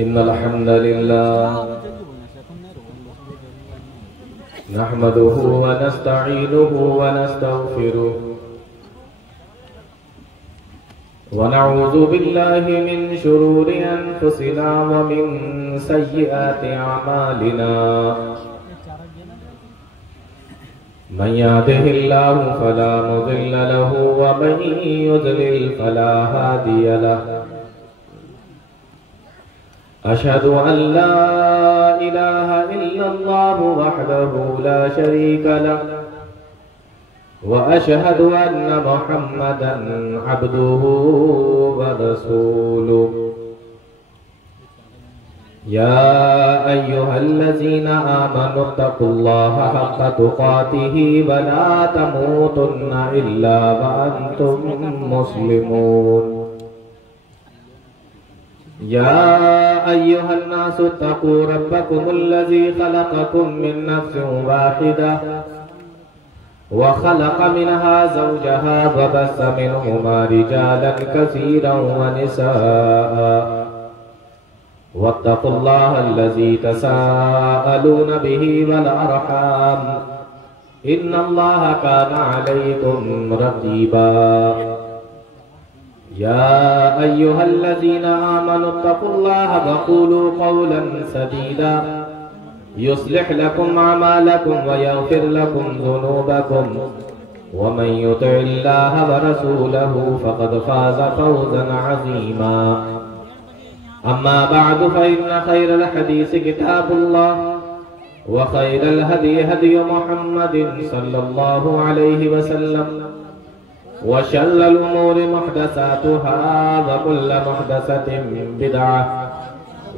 إن الحمد لله نحمده ونستعينه ونستغفره ونعوذ بالله من شرور أنفسنا ومن سيئات أعمالنا من يهده الله فلا مضل له ومن يضلل فلا هادي له أشهد أن لا إله إلا الله وحده لا شريك له وأشهد أن محمدا عبده ورسوله يا أيها الذين آمنوا اتقوا الله حق تقاته ولا تموتن إلا وأنتم مسلمون يا أيها الناس اتقوا ربكم الذي خلقكم من نفس واحدة وخلق منها زوجها وبث منهما رجالا كثيرا ونساء واتقوا الله الذي تساءلون به والأرحام إن الله كان عليكم رقيبا يا أيها الذين آمنوا اتقوا الله وقولوا قولا سديدا يصلح لكم أعمالكم ويغفر لكم ذنوبكم ومن يطع الله ورسوله فقد فاز فوزا عظيما أما بعد فإن خير الحديث كتاب الله وخير الهدي هدي محمد صلى الله عليه وسلم وشر الأمور محدثاتها وكل محدثة بدعة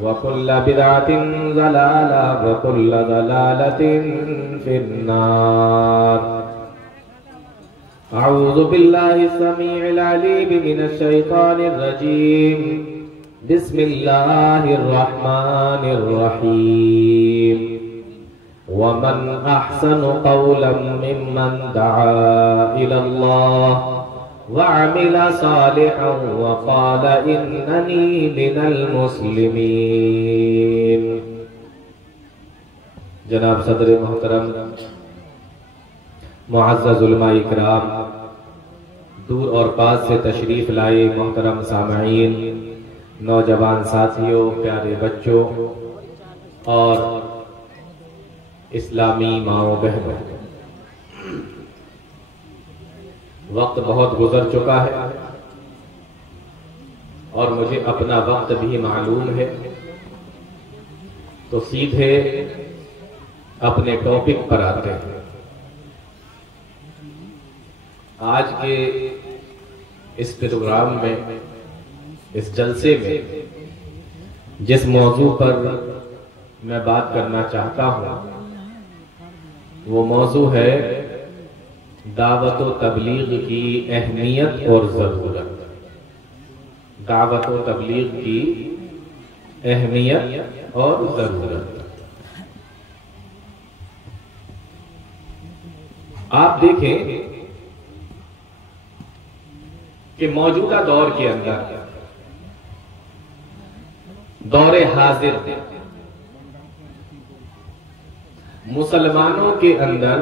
وكل بدعة ضلالة وكل ضلالة في النار أعوذ بالله السميع العليم من الشيطان الرجيم بسم الله الرحمن الرحيم ومن أحسن قولا ممن دعا إلى الله وعمل صالحا وقال إنني من المسلمين. جناب صدر محترم، معزز علماء اکرام، دور اور پاس سے تشریف لائے محترم سامعین، نوجوان ساتھیوں، پیارے بچوں اور اسلامی ماؤں بہنوں، وقت بہت گزر چکا ہے اور مجھے اپنا وقت بھی معلوم ہے، تو سیدھے اپنے ٹاپک پر آتے ہیں۔ آج کے اس پروگرام میں، اس جلسے میں جس موضوع پر میں بات کرنا چاہتا ہوں وہ موضوع ہے دعوت و تبلیغ کی اہمیت اور ضرورت۔ دعوت و تبلیغ کی اہمیت اور ضرورت۔ آپ دیکھیں کہ موجودہ دور کے اندر، دور حاضر، مسلمانوں کے اندر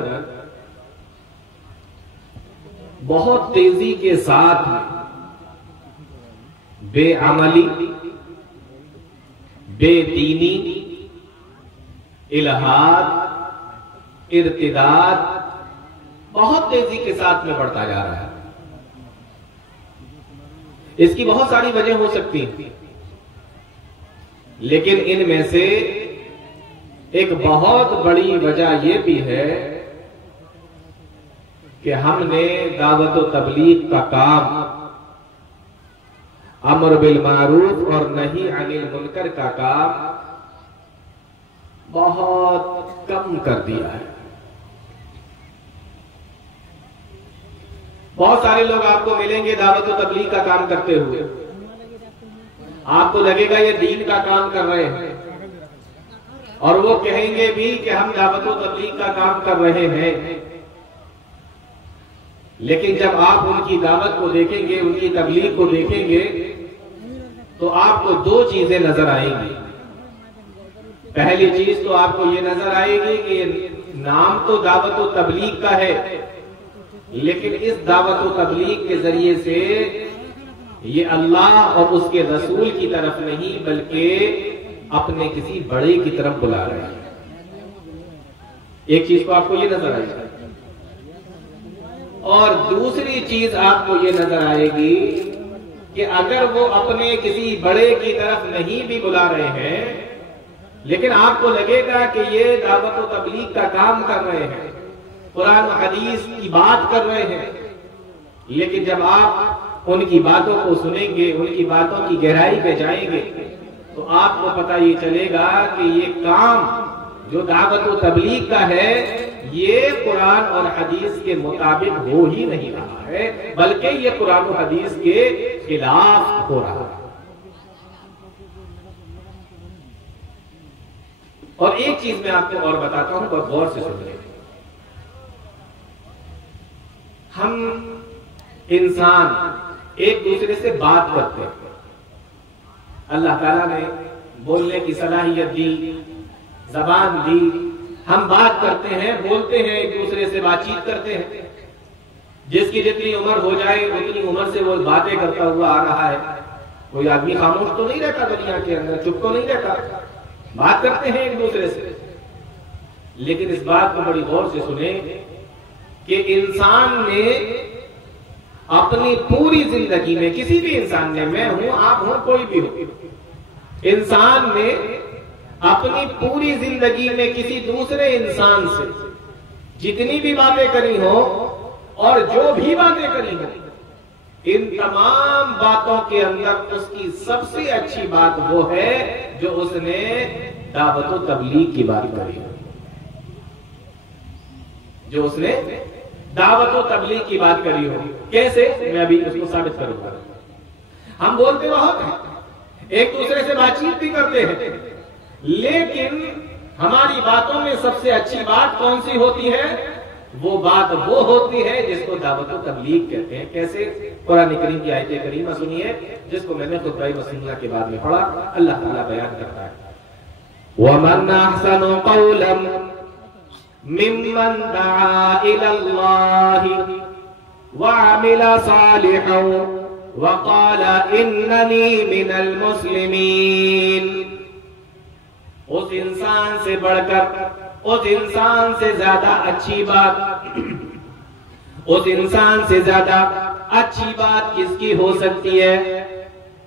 بہت تیزی کے ساتھ بے عملی، بے دینی، الحاد، ارتداد بہت تیزی کے ساتھ میں بڑھتا جا رہا ہے۔ اس کی بہت ساری وجہ ہو سکتی ہیں، لیکن ان میں سے ایک بہت بڑی وجہ یہ بھی ہے کہ ہم نے دعوت و تبلیغ کا کام، امر بالمعروف اور نہی عن المنکر کا کام بہت کم کر دیا ہے۔ بہت سارے لوگ آپ کو ملیں گے دعوت و تبلیغ کا کام کرتے ہوئے، آپ کو لگے گا یہ دین کا کام کر رہے ہیں، اور وہ کہیں گے بھی کہ ہم دعوت و تبلیغ کا کام کر رہے ہیں، لیکن جب آپ ان کی دعوت کو دیکھیں گے، ان کی تبلیغ کو دیکھیں گے، تو آپ کو دو چیزیں نظر آئیں گی۔ پہلی چیز تو آپ کو یہ نظر آئے گی کہ نام تو دعوت و تبلیغ کا ہے، لیکن اس دعوت و تبلیغ کے ذریعے سے یہ اللہ اور اس کے رسول کی طرف نہیں بلکہ اپنے کسی بڑے کی طرف بلا رہے ہیں۔ ایک چیز تو آپ کو یہ نظر آئے گی، اور دوسری چیز آپ کو یہ نظر آئے گی کہ اگر وہ اپنے کسی بڑے کی طرف نہیں بھی بلا رہے ہیں، لیکن آپ کو لگے گا کہ یہ دعوت و تبلیغ کا کام کر رہے ہیں، قرآن و حدیث کی بات کر رہے ہیں، لیکن جب آپ ان کی باتوں کو سنیں گے، ان کی باتوں کی گہرائی پہ جائیں گے، تو آپ کو پتہ یہ چلے گا کہ یہ کام جو دعوت و تبلیغ کا ہے یہ قرآن اور حدیث کے مطابق ہو ہی نہیں رہا ہے، بلکہ یہ قرآن و حدیث کے خلاف ہو رہا ہے۔ اور ایک چیز میں آپ کو اور بتاتا ہوں، بہت غور سے سن لیں۔ ہم انسان ایک دوسرے سے بات کرتے ہیں، اللہ تعالیٰ نے بولنے کی صلاحیت دی، زبان دی، ہم بات کرتے ہیں، بولتے ہیں، ایک دوسرے سے بات چیت کرتے ہیں۔ جس کی جتنی عمر ہو جائے اتنی عمر سے وہ باتیں کرتا ہوا آ رہا ہے۔ کوئی آدمی خاموش تو نہیں رہتا دنیا کے اندر، چپ تو نہیں رہتا، بات کرتے ہیں ایک دوسرے سے۔ لیکن اس بات کو بڑی غور سے سنیں کہ انسان نے اپنی پوری زندگی میں، کسی بھی انسان نے، میں ہوں، آپ ہوں، کوئی بھی ہو، انسان نے اپنی پوری زندگی میں کسی دوسرے انسان سے جتنی بھی باتیں کری ہو اور جو بھی باتیں کری ہو، ان تمام باتوں کے اندر اس کی سب سے اچھی بات وہ ہے جو اس نے دعوت و تبلیغ کی بات کری ہو، جو اس نے دعوت و تبلیغ کی بات کری ہو۔ کیسے؟ میں ابھی اس کو ثابت کروں گا۔ ہم بولتے بہت ہیں، ایک دوسرے سے بات چیت بھی کرتے ہیں، لیکن ہماری باتوں میں سب سے اچھی بات کون سی ہوتی ہے؟ وہ بات وہ ہوتی ہے جس کو دعوت و تبلیغ کہتے ہیں۔ کیسے؟ قرآن کریم کی آیت کریمہ سنیے، جس کو میں نے خطبہ مسیحہ کے بعد میں پڑھا۔ اللہ تعالیٰ بیان کرتا ہے، وَمَنْ أَحْسَنُ قَوْلًا مِّمَّنْ دَعَا إِلَى اللَّهِ وَعَمِلَ صَالِحًا وَقَالَ إِنَّنِي مِنَ الْمُسْلِمِينَ۔ اس انسان سے بڑھ کر، اس انسان سے زیادہ اچھی بات، اس انسان سے زیادہ اچھی بات کس کی ہو سکتی ہے؟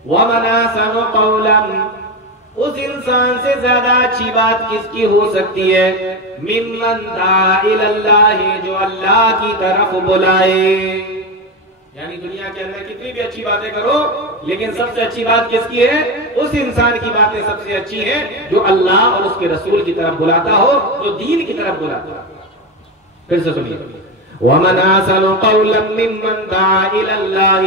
وَمَنْ أَحْسَنُ قَوْلًا، اس انسان سے زیادہ اچھی بات کس کی ہو سکتی ہے؟ مِمَّنْ دَعَا إِلَى اللَّهِ، جو اللہ کی طرف بلائے۔ یعنی دنیا کے اندر کتنی بھی اچھی باتیں کرو، لیکن سب سے اچھی بات کس کی ہے؟ اس انسان کی باتیں سب سے اچھی ہیں جو اللہ اور اس کے رسول کی طرف بلاتا ہو، جو دین کی طرف بلاتا ہو۔ پھر سے سنیے، وَمَنْ أَحْسَنُ قَوْلًا مِّمَّنْ دَعَا إِلَى اللَّهِ،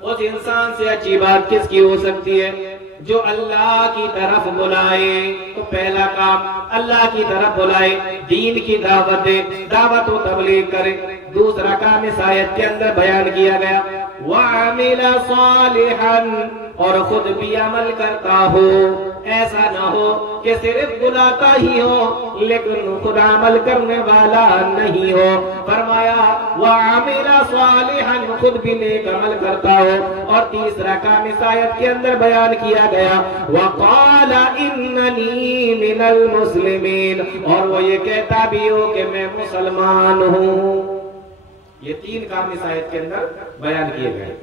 اس انسان سے اچھی بات کس کی ہو سکتی ہے؟ جو اللہ کی طرف بلائے۔ تو پہلا کام اللہ کی طرف بلائے، دین کی دعوت دے، دعوت و تبلیغ کرے۔ دوسرا کام اس آیت کے اندر بیان کیا گیا، وَعَمِلَ صَالِحًا، اور خود بھی عمل کرتا ہو۔ ایسا نہ ہو کہ صرف بلاتا ہی ہو لیکن خود عمل کرنے والا نہیں ہو۔ فرمایا وَعَمِلَ صَالِحًا، خود بھی نیک عمل کرتا ہو۔ اور تیسرا کام اس آیت کے اندر بیان کیا گیا، وَقَالَ إِنَّنِي مِنَ الْمُسْلِمِينَ، اور وہ یہ کہتا بھی ہو کہ میں مسلمان ہوں۔ یہ تین کام اس آیت کے اندر بیان کیے گئے۔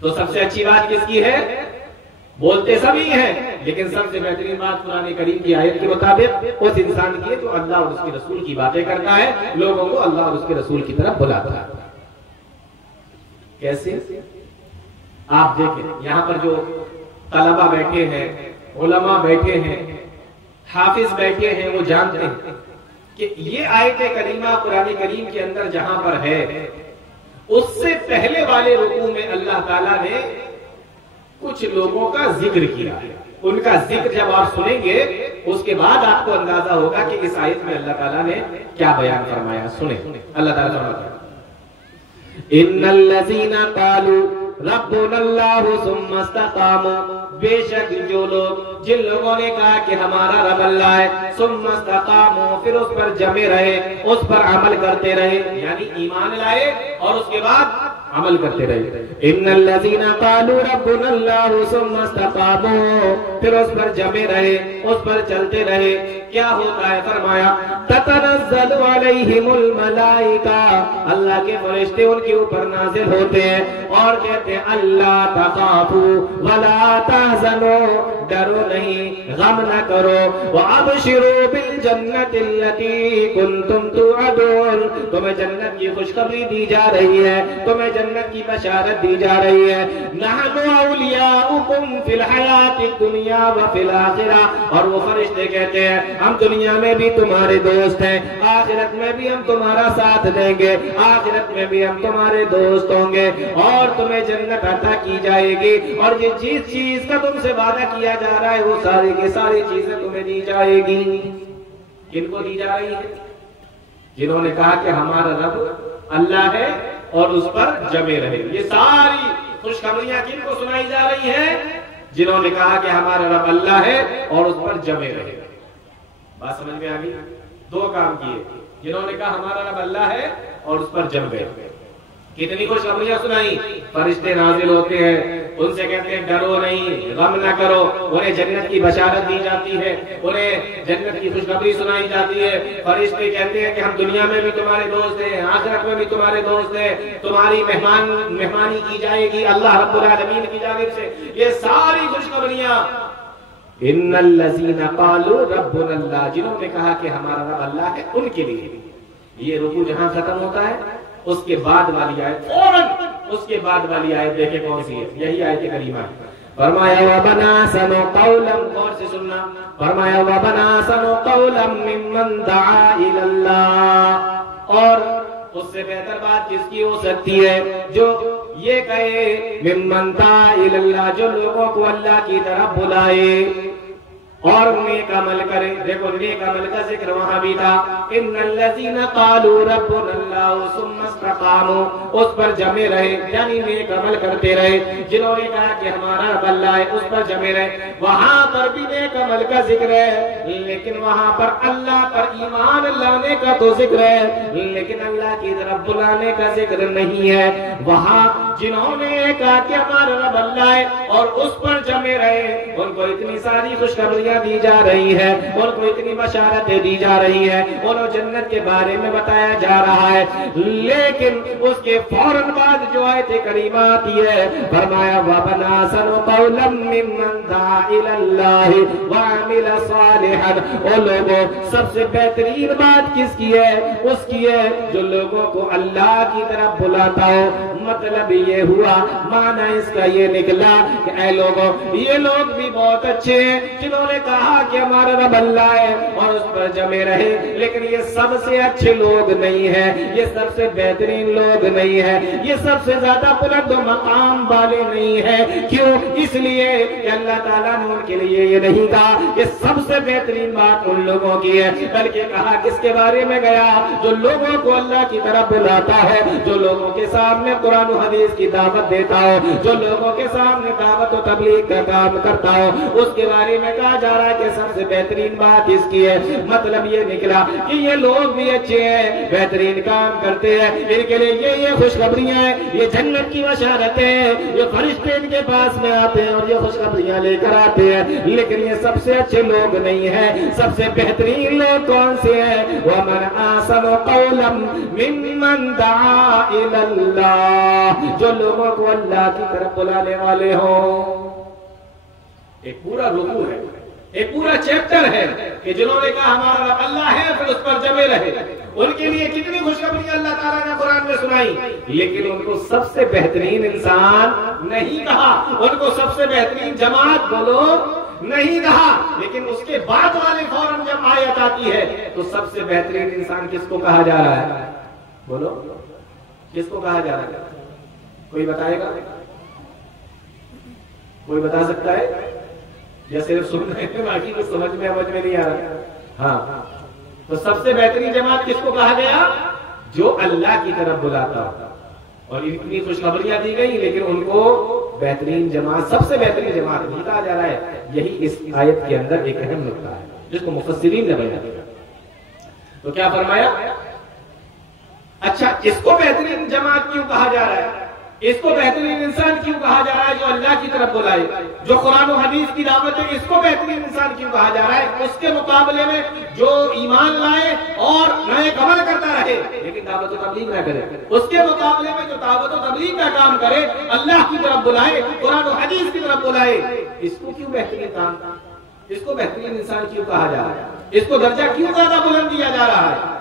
تو سب سے اچھی بات کس کی ہے؟ بولتے سبھی ہیں، لیکن سب سے بہترین بات قرآن کریم کی آیت کے مطابق اس انسان کی ہے جو اللہ اور اس کے رسول کی باتیں کرتا ہے، لوگوں کو اللہ اور اس کے رسول کی طرف بلاتا ہے۔ کیسے؟ آپ دیکھیں، یہاں پر جو طلبہ بیٹھے ہیں، علماء بیٹھے ہیں، حافظ بیٹھے ہیں، وہ جانتے ہیں کہ یہ آیت کریمہ قرآن کریم کے اندر جہاں پر ہے، اس سے پہلے والے رکوع میں اللہ تعالیٰ نے کچھ لوگوں کا ذکر کیا ہے۔ ان کا ذکر جب آپ سنیں گے اس کے بعد آپ کو اندازہ ہوگا کہ اس آیت میں اللہ تعالیٰ نے کیا بیان فرمایا۔ سنیں، اللہ تعالیٰ فرماتا ہے، ان الذین قالوا ربنا اللہ ثم استقاموا، بے شک جو لوگ جن لوگوں نے کہا کہ ہمارا رب اللہ ہے، ثم استقاموا، پھر اس پر جمے رہے، اس پر عمل کرتے رہے، یعنی ایمان لائے اور اس کے بعد عمل کرتے رہے. ان الذين قالوا ربنا الله ثم استقاموا، پھر اس پر جمے رہے، اس پر چلتے رہے، کیا ہوتا ہے؟ فرمایا تتنزل علیہم الملائکہ، اللہ کے فرشتے ان کے اوپر نازل ہوتے ہیں اور کہتے ہیں اللہ تخافوا ولا تحزنوا، ڈرو نہیں، غم نہ کرو، وابشروا بالجنۃ التي كنتم توعدون، تمہیں جنت کی خوشخبری دی جا رہی ہے، تمہیں جنت کی بشارت دی جا رہی ہے. نحن اولیاؤکم فی الحیات الدنیا وفی الآخرہ، اور وہ فرشتے کہتے ہیں ہم دنیا میں بھی تمہارے دوست ہیں، آخرت میں بھی ہم تمہارا ساتھ دیں گے، آخرت میں بھی ہم تمہارے دوست ہوں گے، اور تمہیں جنت عطا کی جائے گی، اور یہ جس چیز کا تم سے وعدہ کیا جا رہا ہے وہ ساری کی ساری چیزیں تمہیں دی جائے گی. کن کو دی جا رہی ہے؟ جنہوں نے کہا کہ ہمارا رب اللہ ہے اور اس پر جمے رہے. یہ ساری خوشخبریاں کن کو سنائی جا رہی ہیں؟ جنہوں نے کہا کہ ہمارا رب اللہ ہے اور اس پر جمے رہے. بات سمجھ میں آ گئی؟ دو کام کیے، جنہوں نے کہا ہمارا رب اللہ ہے اور اس پر جم گئے. کتنی خوشخبریاں سنائی، فرشتے نازل ہوتے ہیں، ان سے کہتے ہیں ڈرو نہیں، غم نہ کرو، انہیں جنت کی بشارت دی جاتی ہے، انہیں جنت کی خوشخبری سنائی جاتی ہے. فرشتے کہتے ہیں کہ ہم دنیا میں بھی تمہارے دوست ہیں، آخرت میں بھی تمہارے دوست ہیں، تمہاری مہمانی کی جائے گی اللہ رب العالمین کی جانب سے. یہ ساری خوشخبریاں ان الذین قالوا ربنا اللہ، جنہوں نے کہا کہ ہمارا رب اللہ ہے، ان کے لیے. یہ رکوع جہاں ختم ہوتا ہے اس کے بعد والی آیت، فوراً اس کے بعد والی آیت دیکھیں کون سی ہے، یہی آیت کریمہ. فرمایا وَبَنَا سَنُ قَوْلًا، غور سے سننا، فرمایا وَبَنَا سَنُ قَوْلًا مِّمَّن دَعَا إِلَى اللَّهِ، اور اس سے بہتر بات کس کی ہو سکتی ہے جو یہ کہے ممن دعا الی اللہ، جو لوگوں کو اللہ کی طرف بلائے اور نیک عمل کرے. دیکھو نیک عمل کا ذکر وہاں بھی تھا. ان الذین قالوا ربنا اللہ ثم استقاموا، اس پر جمے رہے، یعنی نیک عمل کرتے رہے. جنہوں نے کہا کہ ہمارا رب اللہ ہے اس پر جمے رہے. وہاں پر بھی نیک عمل کا ذکر ہے، لیکن وہاں پر اللہ پر ایمان لانے کا تو ذکر ہے، لیکن اللہ کی طرف بلانے کا ذکر نہیں ہے. وہاں جنہوں نے کہا کہ ہمارا رب اللہ ہے اور اس پر جمے رہے، ان کو اتنی ساری خوشخبریاں دی جا رہی ہے، ان کو اتنی بشارتیں دی جا رہی ہے، انہوں جنت کے بارے میں بتایا جا رہا ہے. لیکن اس کے فوراً بعد جو آیت کریمہ آتی ہے، فرمایا وَبَنَا سَنُ قَوْلًا مِّمَّن دَعَا إِلَى اللَّهِ وَعَمِلَ صَالِحًا، وہ لوگوں سب سے بہترین بات کس کی ہے؟ اس کی ہے جو لوگوں کو اللہ کی طرف بلاتا ہو. مطلب یہ ہوا، معنی اس کا یہ نکلا کہ اے لوگوں، یہ لوگ بھی بہت اچھے ہیں جنہوں نے کہا کہ ہمارا رب اللہ ہے اور اس پر جمے رہے، لیکن یہ سب سے اچھے لوگ نہیں ہیں، یہ سب سے بہترین لوگ نہیں ہیں، یہ سب سے زیادہ بلند و مقام والے نہیں ہیں. کیوں؟ اس لیے کہ اللہ تعالیٰ نے ان کے لیے یہ نہیں کہا کہ سب سے بہترین بات ان لوگوں کی ہے، بلکہ کہا کس کے بارے میں گیا؟ جو لوگوں کو اللہ کی طرف بلاتا ہے، جو لوگوں کے سامنے قرآن و حدیث کی دعوت دیتا ہو، جو لوگوں کے سامنے دعوت و تبلیغ کا کام کرتا ہو، اس کے بارے میں کہا جا رہا ہے کہ سب سے بہترین بات اس کی ہے. مطلب یہ نکلا کہ یہ لوگ بھی اچھے ہیں، بہترین کام کرتے ہیں، ان کے لیے یہ خوشخبریاں ہیں، یہ جنت کی بشارتیں ہیں، یہ فرشتے ان کے پاس میں آتے ہیں اور یہ خوشخبریاں لے کر آتے ہیں. لیکن یہ سب سے اچھے لوگ نہیں ہیں. سب سے بہترین لوگ کون سے ہیں؟ وَمَنْ أَحْسَنُ قَوْلًا مِّمَّن دَعَا إِلَى اللَّهِ، جو لوگوں کو اللہ کی طرف بلانے والے ہوں. ایک پورا رکوع ہے، ایک پورا چیپٹر ہے کہ جنہوں نے کہا ہمارا رب اللہ ہے پھر اس پر جمے رہے. ان کے لیے کتنی خوشخبری اللہ تعالیٰ نے قرآن میں سنائی، لیکن ان کو سب سے بہترین انسان نہیں کہا، ان کو سب سے بہترین جماعت بولو نہیں کہا. لیکن اس کے بعد والے فوراً جب آیت آتی ہے تو سب سے بہترین انسان کس کو کہا جا رہا ہے؟ بولو کس کو کہا جا رہا ہے؟ کوئی بتائے گا؟ کوئی بتا سکتا ہے؟ یا صرف سن رہے ہیں باقی کچھ سمجھ میں نہیں آ رہا؟ ہاں، تو سب سے بہترین جماعت کس کو کہا گیا؟ جو اللہ کی طرف بلاتا ہو. اور اتنی خوشخبریاں دی گئی لیکن ان کو بہترین جماعت، سب سے بہترین جماعت نہیں کہا جا رہا ہے. یہی اس آیت کے اندر ایک اہم نقطہ ہے جس کو مفسرین نے بیان کیا. تو کیا فرمایا؟ اچھا اس کو بہترین جماعت کیوں کہا جا رہا ہے؟ اس کو بہترین انسان کیوں کہا جا رہا ہے جو اللہ کی طرف بلائے، جو قرآن و حدیث کی دعوت ہے؟ اس کو بہترین انسان کیوں کہا جا رہا ہے؟ اس کے مقابلے میں جو ایمان لائے اور نئے عمل کرتا رہے لیکن دعوت و تبلیغ نہ کرے، اس کے مقابلے میں جو دعوت و تبلیغ کا کام کرے، اللہ کی طرف بلائے، قرآن و حدیث کی طرف بلائے، اس کو کیوں بہترین کام، اس کو بہترین انسان کیوں کہا جا رہا ہے؟ اس کو درجہ کیوں زیادہ بلند دیا جا رہا ہے؟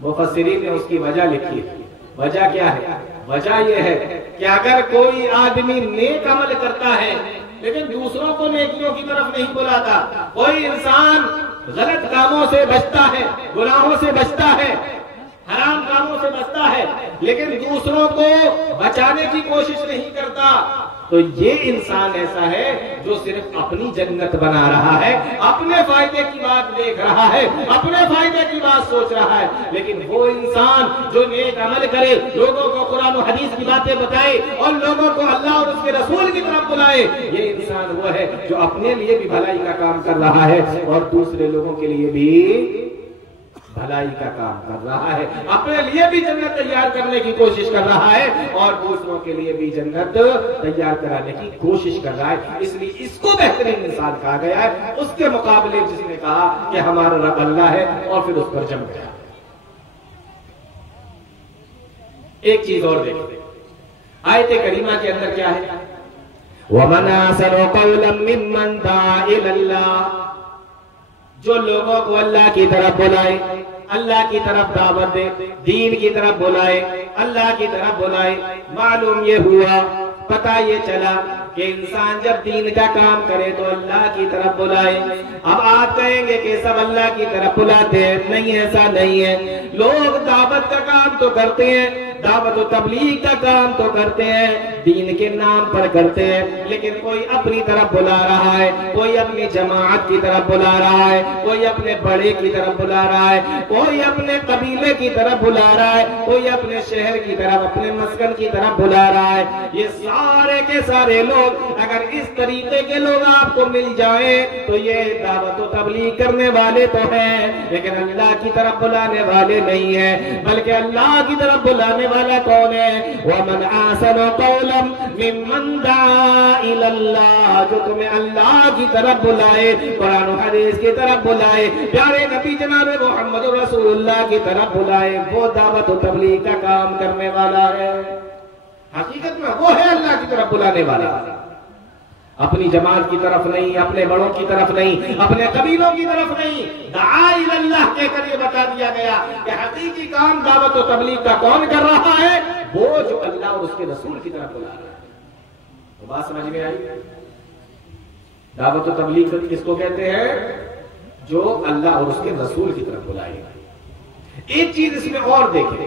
مفسرین نے اس کی وجہ لکھی ہے. وجہ کیا ہے؟ وجہ یہ ہے کہ اگر کوئی آدمی نیک عمل کرتا ہے لیکن دوسروں کو نیکیوں کی طرف نہیں بلاتا، کوئی انسان غلط کاموں سے بچتا ہے، گناہوں سے بچتا ہے، حرام کاموں سے بچتا ہے لیکن دوسروں کو بچانے کی کوشش نہیں کرتا، تو یہ انسان ایسا ہے جو صرف اپنی جنت بنا رہا ہے، اپنے فائدے کی بات دیکھ رہا ہے، اپنے فائدے کی بات سوچ رہا ہے. لیکن وہ انسان جو نیک عمل کرے، لوگوں کو قرآن و حدیث کی باتیں بتائے اور لوگوں کو اللہ اور اس کے رسول کی طرف بلائے، یہ انسان وہ ہے جو اپنے لیے بھی بھلائی کا کام کر رہا ہے اور دوسرے لوگوں کے لیے بھی بھلائی کا کام کر رہا ہے، اپنے لیے بھی جنت تیار کرنے کی کوشش کر رہا ہے اور دوسروں کے لیے بھی جنت تیار کرانے کی کوشش کر رہا ہے. اس لیے اس کو بہترین انسان کہا گیا ہے، اس کے مقابلے جس نے کہا کہ ہمارا رب اللہ ہے اور پھر اس پر جم گیا. ایک چیز اور دیکھیں آیت کریمہ کے اندر کیا ہے؟ وَمَنْ أَحْسَنُ قَوْلًا مِّمَّنْ دَعَا إِلَى اللَّهِ، جو لوگوں کو اللہ کی طرف بلائے، اللہ کی طرف دعوت دے، دین کی طرف بلائے، اللہ کی طرف بلائے. معلوم یہ ہوا، پتہ یہ چلا کہ انسان جب دین کا کام کرے تو اللہ کی طرف بلائے. اب آپ کہیں گے کہ سب اللہ کی طرف بلاتے ہیں، نہیں ایسا نہیں ہے. لوگ دعوت کا کام تو کرتے ہیں، دعوت و تبلیغ کا کام تو کرتے ہیں، دین کے نام پر کرتے ہیں، لیکن کوئی اپنی طرف بلا رہا ہے، کوئی اپنی جماعت کی طرف بلا رہا ہے، کوئی اپنے بڑے کی طرف بلا رہا ہے، کوئی اپنے قبیلے کی طرف بلا رہا ہے، کوئی اپنے شہر کی طرف، اپنے مسکن کی طرف بلا رہا ہے. یہ سارے کے سارے لوگ اگر اس طریقے کے لوگ آپ کو مل جائیں تو یہ دعوت و تبلیغ کرنے والے تو ہیں لیکن اللہ کی طرف بلانے والے نہیں ہیں. بلکہ اللہ کی طرف بلانے والا کون ہے؟ وَمَنْ أَحْسَنُ قَوْلًا مِّمَّنْ دَعَا إِلَى اللَّهِ، جو تمہیں اللہ کی طرف بلائے، قرآن و حدیث کی طرف بلائے، پیارے نبی جناب محمد رسول اللہ کی طرف بلائے، وہ دعوت و تبلیغ کا کام کرنے والا ہے. حقیقت میں وہ ہے اللہ کی طرف بلانے والا، اپنی جماعت کی طرف نہیں، اپنے بڑوں کی طرف نہیں، اپنے قبیلوں کی طرف نہیں. دعا الی اللہ کہہ کر یہ بتا دیا گیا کہ حقیقی کام دعوت و تبلیغ کا کون کر رہا ہے؟ وہ جو اللہ اور اس کے رسول کی طرف بلا رہا ہے. تو بات سمجھ میں آئی؟ دعوت و تبلیغ کس کو کہتے ہیں؟ جو اللہ اور اس کے رسول کی طرف بلائے. ایک چیز اس میں اور دیکھیں،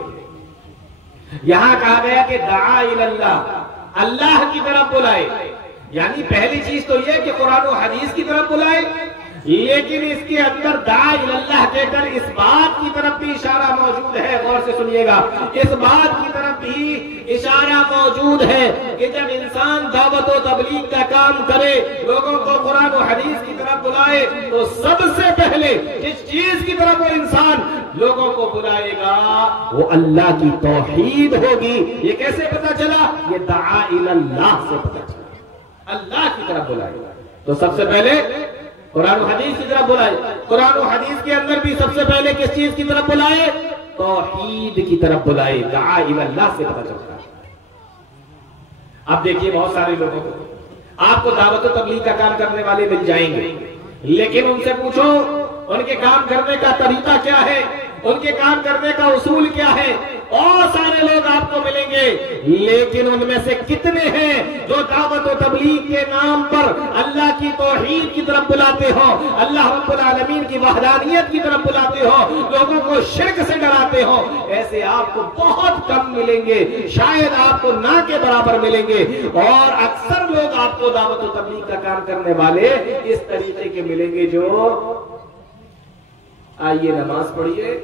یہاں کہا گیا کہ دعا الی اللہ، اللہ کی طرف بلائے، یعنی پہلی چیز تو یہ کہ قرآن و حدیث کی طرف بلائے، لیکن اس کے اندر دعا الی اللہ کہہ کر اس بات کی طرف بھی اشارہ موجود ہے. غور سے سنیے گا، اس بات کی طرف بھی اشارہ موجود ہے کہ جب انسان دعوت و تبلیغ کا کام کرے، لوگوں کو قرآن و حدیث کی طرف بلائے، تو سب سے پہلے جس چیز کی طرف وہ انسان لوگوں کو بلائے گا وہ اللہ کی توحید ہوگی. یہ کیسے پتا چلا؟ یہ دعا الی اللہ سے پتا چلا، اللہ کی طرف بلائے. تو سب سے پہلے قرآن و حدیث کی طرف بلائے. قرآن و حدیث کے اندر بھی سب سے پہلے کس چیز کی طرف بلائے؟ توحید کی طرف بلائے. دعا الی اللہ سے پتا چلتا ہے. اب دیکھیے بہت سارے لوگوں کو آپ کو دعوت و تبلیغ کا کام کرنے والے مل جائیں گے، لیکن ان سے پوچھو ان کے کام کرنے کا طریقہ کیا ہے، ان کے کام کرنے کا اصول کیا ہے. اور سارے لوگ آپ کو ملیں گے، لیکن ان میں سے کتنے ہیں جو دعوت و تبلیغ کے نام پر اللہ کی توحید کی طرف بلاتے ہو، اللہ رب العالمین کی وحدانیت کی طرف بلاتے ہو، لوگوں کو شرک سے ڈراتے ہو؟ ایسے آپ کو بہت کم ملیں گے، شاید آپ کو نہ کے برابر ملیں گے. اور اکثر لوگ آپ کو دعوت و تبلیغ کا کام کرنے والے اس طریقے کے ملیں گے جو آئیے نماز پڑھیے،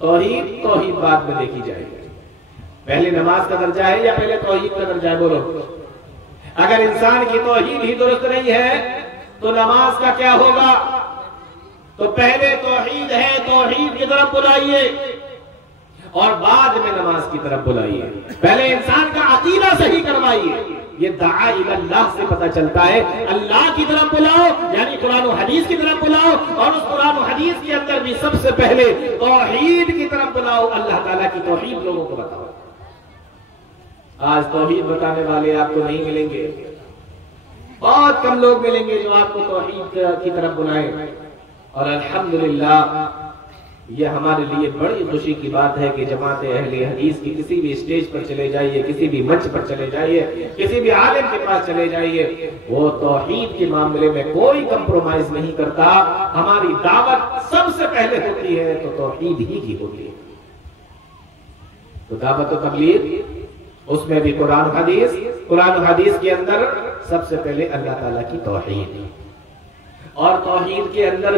توحید بعد میں دیکھی جائے گی، پہلے نماز کا درجہ ہے یا پہلے توحید کا درجہ ہے؟ بولو. اگر انسان کی توحید ہی درست نہیں ہے تو نماز کا کیا ہوگا؟ تو پہلے توحید ہے، توحید کی طرف بلائیے اور بعد میں نماز کی طرف بلائیے. پہلے انسان کا عقیدہ صحیح کروائیے. یہ دعا الی اللہ سے پتہ چلتا ہے. اللہ کی طرف بلاؤ یعنی قرآن و حدیث کی طرف بلاؤ، اور اس قرآن و حدیث کے اندر بھی سب سے پہلے توحید کی طرف بلاؤ. اللہ تعالیٰ کی توحید لوگوں کو بتاؤ. آج توحید بتانے والے آپ کو نہیں ملیں گے. بہت کم لوگ ملیں گے جو آپ کو توحید کی طرف بلائیں. اور الحمدللہ یہ ہمارے لیے بڑی خوشی کی بات ہے کہ جماعت اہل حدیث کی کسی بھی اسٹیج پر چلے جائیے، کسی بھی منچ پر چلے جائیے، کسی بھی عالم کے پاس چلے جائیے، وہ توحید کے معاملے میں کوئی کمپرومائز نہیں کرتا. ہماری دعوت سب سے پہلے ہوتی ہے تو توحید ہی کی ہوتی ہے. تو دعوت و تبلیغ اس میں بھی قرآن و حدیث کے اندر سب سے پہلے اللہ تعالیٰ کی توحید. اور توحید کے اندر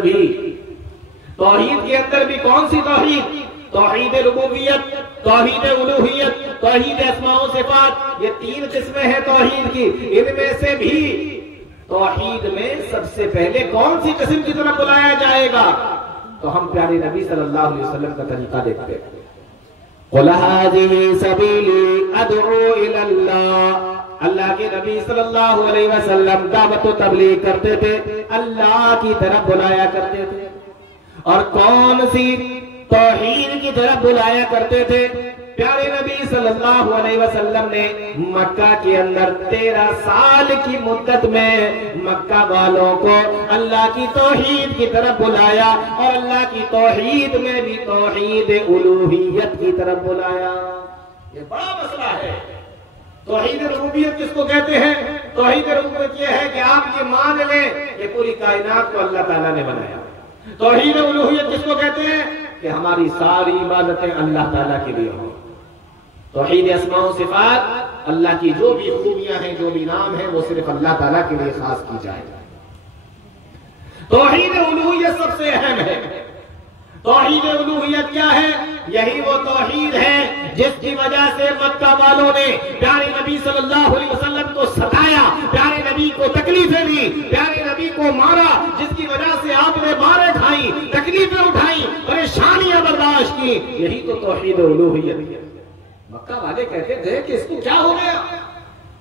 بھی کون سی توحید؟ توحید ربوبیت، توحید الوہیت، توحید اسماء و صفات. یہ 3 قسمیں ہیں توحید کی. ان میں سے بھی توحید میں سب سے پہلے کون سی قسم کی طرف بلایا جائے گا؟ تو ہم پیارے نبی صلی اللہ علیہ وسلم کا طریقہ دیکھتے ہیں. قُلْ هَٰذِهِ سَبِيلِي أَدْعُو إِلَى اللَّهِ. اللہ کے نبی صلی اللہ علیہ وسلم دعوت و تبلیغ کرتے تھے، اللہ کی طرف بلایا کرتے تھے. اور کون سی توحید کی طرف بلایا کرتے تھے؟ پیارے نبی صلی اللہ علیہ وسلم نے مکہ کے اندر 13 سال کی مدت میں مکہ والوں کو اللہ کی توحید کی طرف بلایا، اور اللہ کی توحید میں بھی توحید الوہیت کی طرف بلایا. یہ بڑا مسئلہ ہے. توحید ربوبیت کس کو کہتے ہیں؟ توحید ربوبیت یہ ہے کہ آپ یہ مان لیں کہ پوری کائنات کو اللہ تعالیٰ نے بنایا. توحید الوہیت کس کو کہتے ہیں؟ کہ ہماری ساری عبادتیں اللہ تعالیٰ کے لیے ہوں. توحید اسماء و صفات، اللہ کی جو بھی خوبیاں ہیں، جو بھی نام ہیں، وہ صرف اللہ تعالیٰ کے لیے خاص کی جائے. توحید الوہیت سب سے اہم ہے. توحید الوہیت کیا ہے؟ یہی وہ توحید ہے جس کی وجہ سے مکہ والوں نے پیارے نبی صلی اللہ علیہ وسلم کو ستایا، پیارے نبی کو تکلیفیں دی، پیارے نبی کو مارا، جس کی وجہ سے آپ نے مارے کھائی، تکلیفیں اٹھائی، پریشانیاں برداشت کی. یہی تو توحید الوہیت ہے. مکہ والے کہتے تھے کہ اس کو کیا ہو گیا؟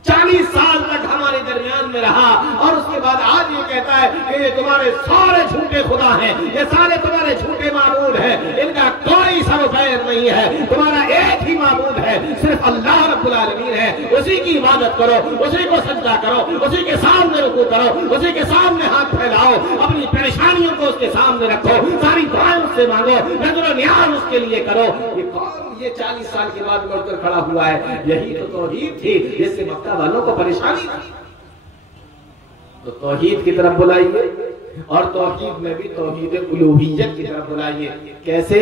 40 سال تک ہمارے درمیان میں رہا، اور اس کے بعد آج یہ کہتا ہے کہ یہ تمہارے سارے جھوٹے خدا ہیں، یہ سارے تمہارے جھوٹے معبود ہیں، ان کا کوئی سر و پیر نہیں ہے، تمہارا ایک ہی معبود ہے، صرف اللہ رب العالمین ہے. اسی کی عبادت کرو، اسی کو سجدہ کرو، اسی کے سامنے رکوع کرو، اسی کے سامنے ہاتھ پھیلاؤ، اپنی پریشانیوں کو اس کے سامنے رکھو، ساری دعائیں اس سے مانگو، نظر و نیاز اس کے لیے کرو. یہ 40 سال کے بعد مڑ کر کھڑا ہوا ہے. یہی تو توحید تھی جس سے مکہ والوں کو پریشانی تھی. تو توحید کی طرف بلائیے، اور توحید میں بھی توحید الوہیت کی طرف بلائیے. کیسے؟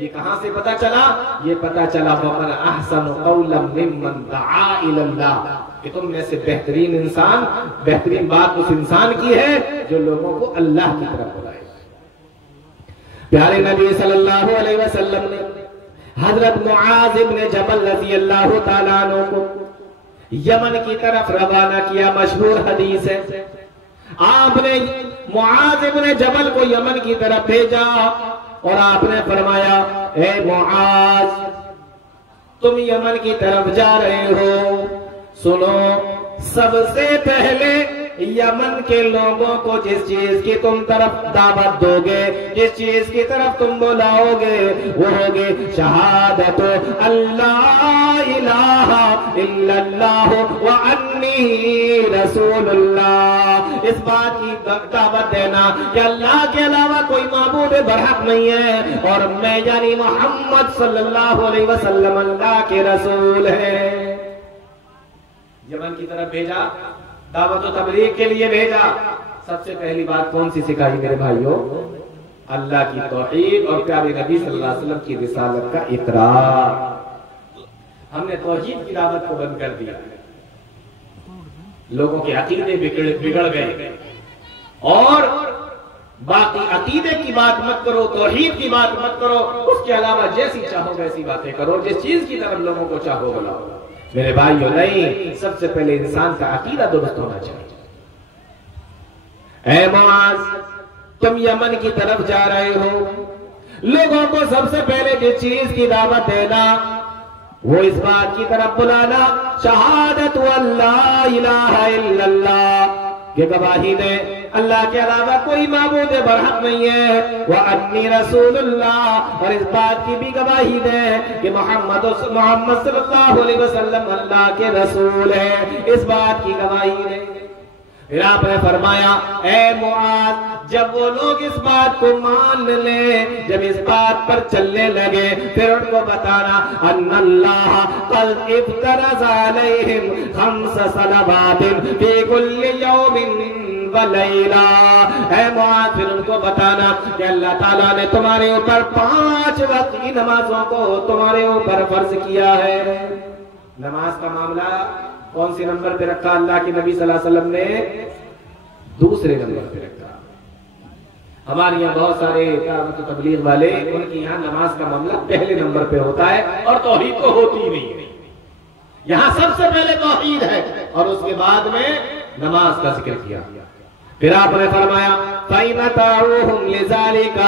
یہ کہاں سے پتا چلا؟ یہ پتا چلا وَمَنْ أَحْسَنُ قَوْلًا مِّمَّنْ دَعَا إِلَى اللَّهِ، کہ تم میں سے بہترین انسان، بہترین بات اس انسان کی ہے جو لوگوں کو اللہ کی طرف بلائے. پیارے نبی صلی اللہ علیہ وسلم نے حضرت معاذ ابن جبل رضی اللہ تعالیٰ عنہ کو یمن کی طرف روانہ کیا. مشہور حدیث ہے، آپ نے معاذ ابن جبل کو یمن کی طرف بھیجا اور آپ نے فرمایا، اے معاذ تم یمن کی طرف جا رہے ہو، سنو سب سے پہلے یمن کے لوگوں کو جس چیز کی تم طرف دعوت دو گے، جس چیز کی طرف تم بلاؤ گے، وہ ہوگے شہادت اللہ الہ الا اللہ وانی رسول اللہ. اس بات کی دعوت دینا کہ اللہ کے علاوہ کوئی معبود برحق نہیں ہے، اور میں یعنی محمد صلی اللہ علیہ وسلم اللہ کے رسول ہیں. یمن کی طرف بھیجا، دعوت و تبلیغ کے لیے بھیجا. سب سے پہلی بات کون سی سکھائی میرے بھائیوں؟ اللہ کی توحید اور پیارے نبی صلی اللہ علیہ وسلم کی رسالت کا اقرار. ہم نے توحید کی دعوت کو بند کر دیا، لوگوں کے عقیدے بگڑ گئے، اور باقی عقیدے کی بات مت کرو، توحید کی بات مت کرو، اس کے علاوہ جیسی چاہو ویسی باتیں کرو، جس چیز کی طرف لوگوں کو چاہو بلاؤ۔ میرے بھائیو نہیں، سب سے پہلے انسان کا عقیدہ درست ہونا چاہیے۔ اے معاذ، تم یمن کی طرف جا رہے ہو، لوگوں کو سب سے پہلے جس چیز کی دعوت دینا وہ اس بات کی طرف بلانا، شہادت اللہ الہ الا اللہ، کہ گواہی دے اللہ کے علاوہ کوئی معبود برحق نہیں ہے، وَأَنِّي رَسُولُ اللَّهِ، اور اس بات کی بھی گواہی دے کہ محمد صلی اللہ علیہ وسلم اللہ کے رسول ہے، اس بات کی گواہی دے۔ پھر آپ نے فرمایا اے معاذ، جب وہ لوگ اس بات کو مان لیں، جب اس بات پر چلنے لگے، پھر ان کو بتانا ان اللہ قد افترض علیہم 5 صلوات فی کل یوم ولیلہ۔ اے معاذ، پھر ان کو بتانا کہ اللہ تعالیٰ نے تمہارے اوپر 5 وقت کی نمازوں کو تمہارے اوپر فرض کیا ہے۔ نماز کا معاملہ کون سی نمبر پہ رکھا اللہ کے نبی صلی اللہ علیہ وسلم نے؟ دوسرے نمبر پہ رکھا۔ ہمارے یہاں بہت سارے دعوت و تبلیغ والے، ان کی یہاں نماز کا معاملہ پہلے نمبر پہ ہوتا ہے، اور توحید تو ہوتی ہی نہیں ہے۔ یہاں سب سے پہلے توحید ہے اور اس کے بعد میں نماز کا ذکر کیا۔ پھر آپ نے فرمایا فَإِنْ أَطَاعُوهُمْ لِذَلِكَ،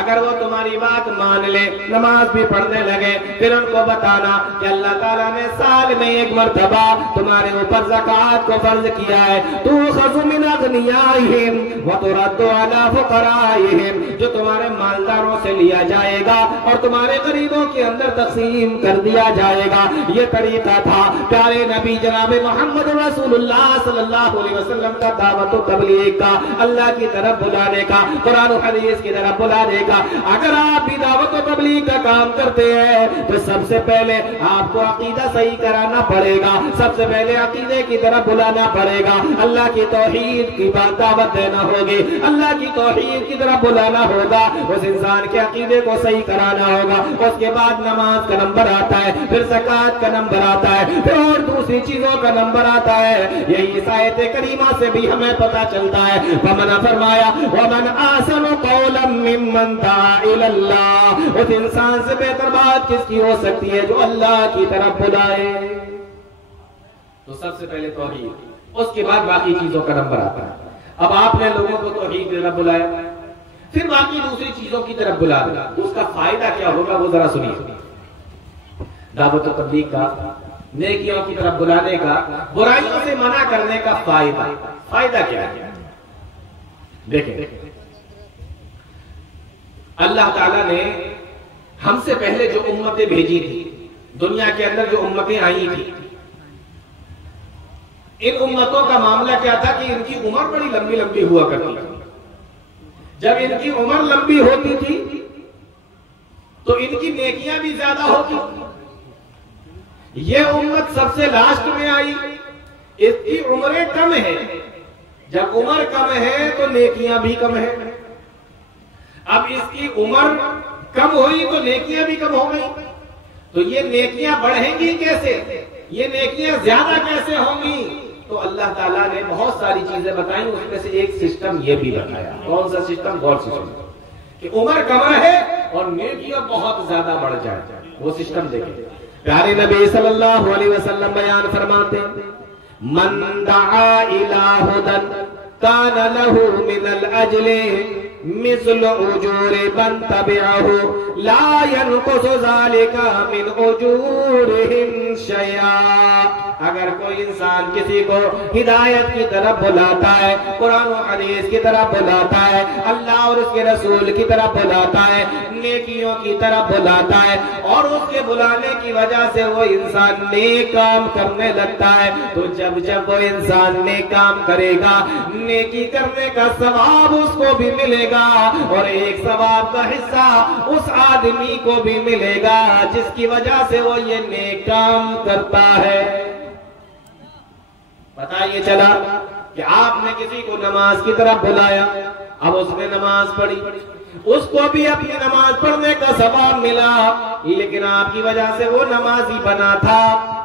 اگر وہ تمہاری بات مان لے، نماز بھی پڑھنے لگے، پھر ان کو بتانا کہ اللہ تعالیٰ نے سال میں 1 مرتبہ تمہارے اوپر زکوٰۃ کو فرض کیا ہے، تُؤْخَذُ مِنْ أَغْنِيَائِهِمْ وَتُرَدُّ عَلَىٰ فُقَرَائِهِمْ، جو تمہارے مالداروں سے لیا جائے گا اور تمہارے غریبوں کے اندر تقسیم کر دیا جائے گا۔ یہ طریقہ تھا پیارے نبی جناب محمد رسول اللہ صلی اللہ علیہ وسلم کا دعوت و تبلیغ کا، اللہ کی طرف بلانے کا، قرآن و حدیث کی طرف بلانے کا۔ اگر آپ بھی دعوت و تبلیغ کا کام کرتے ہیں تو سب سے پہلے آپ کو عقیدہ صحیح کرانا پڑے گا، سب سے پہلے عقیدے کی طرف بلانا پڑے گا، اللہ کی توحید کی بات دعوت دینا ہوگی، اللہ کی توحید کی طرف بلانا ہوگا، اس انسان کے عقیدے کو صحیح کرانا ہوگا۔ اس کے بعد نماز کا نمبر آتا ہے، پھر زکوٰۃ کا نمبر آتا ہے، پھر اور دوسری چیزوں کا نمبر آتا ہے۔ یہی اس آیت کریمہ سے بھی ہمیں پتہ چلتا ہے۔ فمن فرمایا ومن احسن قولا ممن دعا الی اللہ، اس انسان سے بہتر بات کس کی ہو سکتی ہے جو اللہ کی طرف بلائے۔ تو سب سے پہلے توحید، اس کے بعد باقی چیزوں کا نمبر آتا ہے۔ اب آپ نے لوگوں کو توحید کی طرف بلایا، پھر باقی دوسری چیزوں کی طرف بلا دیا، تو اس کا فائدہ کیا ہوگا وہ ذرا سنیے۔ دعوت و تبلیغ کا، نیکیوں کی طرف بلانے کا، برائیوں سے منع کرنے کا فائدہ کیا ہے؟ دیکھیں، اللہ تعالیٰ نے ہم سے پہلے جو امتیں بھیجی تھی، دنیا کے اندر جو امتیں آئی تھی، ان امتوں کا معاملہ کیا تھا کہ ان کی عمر بڑی لمبی لمبی ہوا کرتی تھی۔ جب ان کی عمر لمبی ہوتی تھی تو ان کی نیکیاں بھی زیادہ ہوتی۔ یہ امت سب سے لاسٹ میں آئی، اس کی عمریں کم ہیں، جب عمر کم ہے تو نیکیاں بھی کم ہیں۔ اب اس کی عمر کم ہوئی تو نیکیاں بھی کم ہو گئی، تو یہ نیکیاں بڑھیں گی کیسے، یہ نیکیاں زیادہ کیسے ہوں گی؟ تو اللہ تعالیٰ نے بہت ساری چیزیں بتائیں، اس میں سے ایک سسٹم یہ بھی بتایا۔ کون سا سسٹم؟ غور سے سنو، کہ عمر کم رہے اور نیکیاں بہت زیادہ بڑھ جائے، وہ سسٹم دیکھیں۔ پیارے نبی صلی اللہ علیہ وسلم بیان فرماتے ہیں من دعا الى هدى كان له من الاجر مثل اجور من تبعه لا ينقص ذلك من اجورهم شيئا۔ اگر کوئی انسان کسی کو ہدایت کی طرف بلاتا ہے، قرآن و حدیث کی طرف بلاتا ہے، اللہ اور اس کے رسول کی طرف بلاتا ہے، نیکیوں کی طرف بلاتا ہے، اور اس کے بلانے کی وجہ سے وہ انسان نیک کام کرنے لگتا ہے، تو جب جب وہ انسان نیک کام کرے گا، نیکی کرنے کا ثواب اس کو بھی ملے گا، اور ایک ثواب کا حصہ اس آدمی کو بھی ملے گا جس کی وجہ سے وہ یہ نیک کام کرتا ہے۔ پتہ یہ چلا کہ آپ نے کسی کو نماز کی طرف بلایا، اب اس نے نماز پڑھی، اس کو بھی اپنی نماز پڑھنے کا ثواب ملا، لیکن آپ کی وجہ سے وہ نمازی بنا تھا،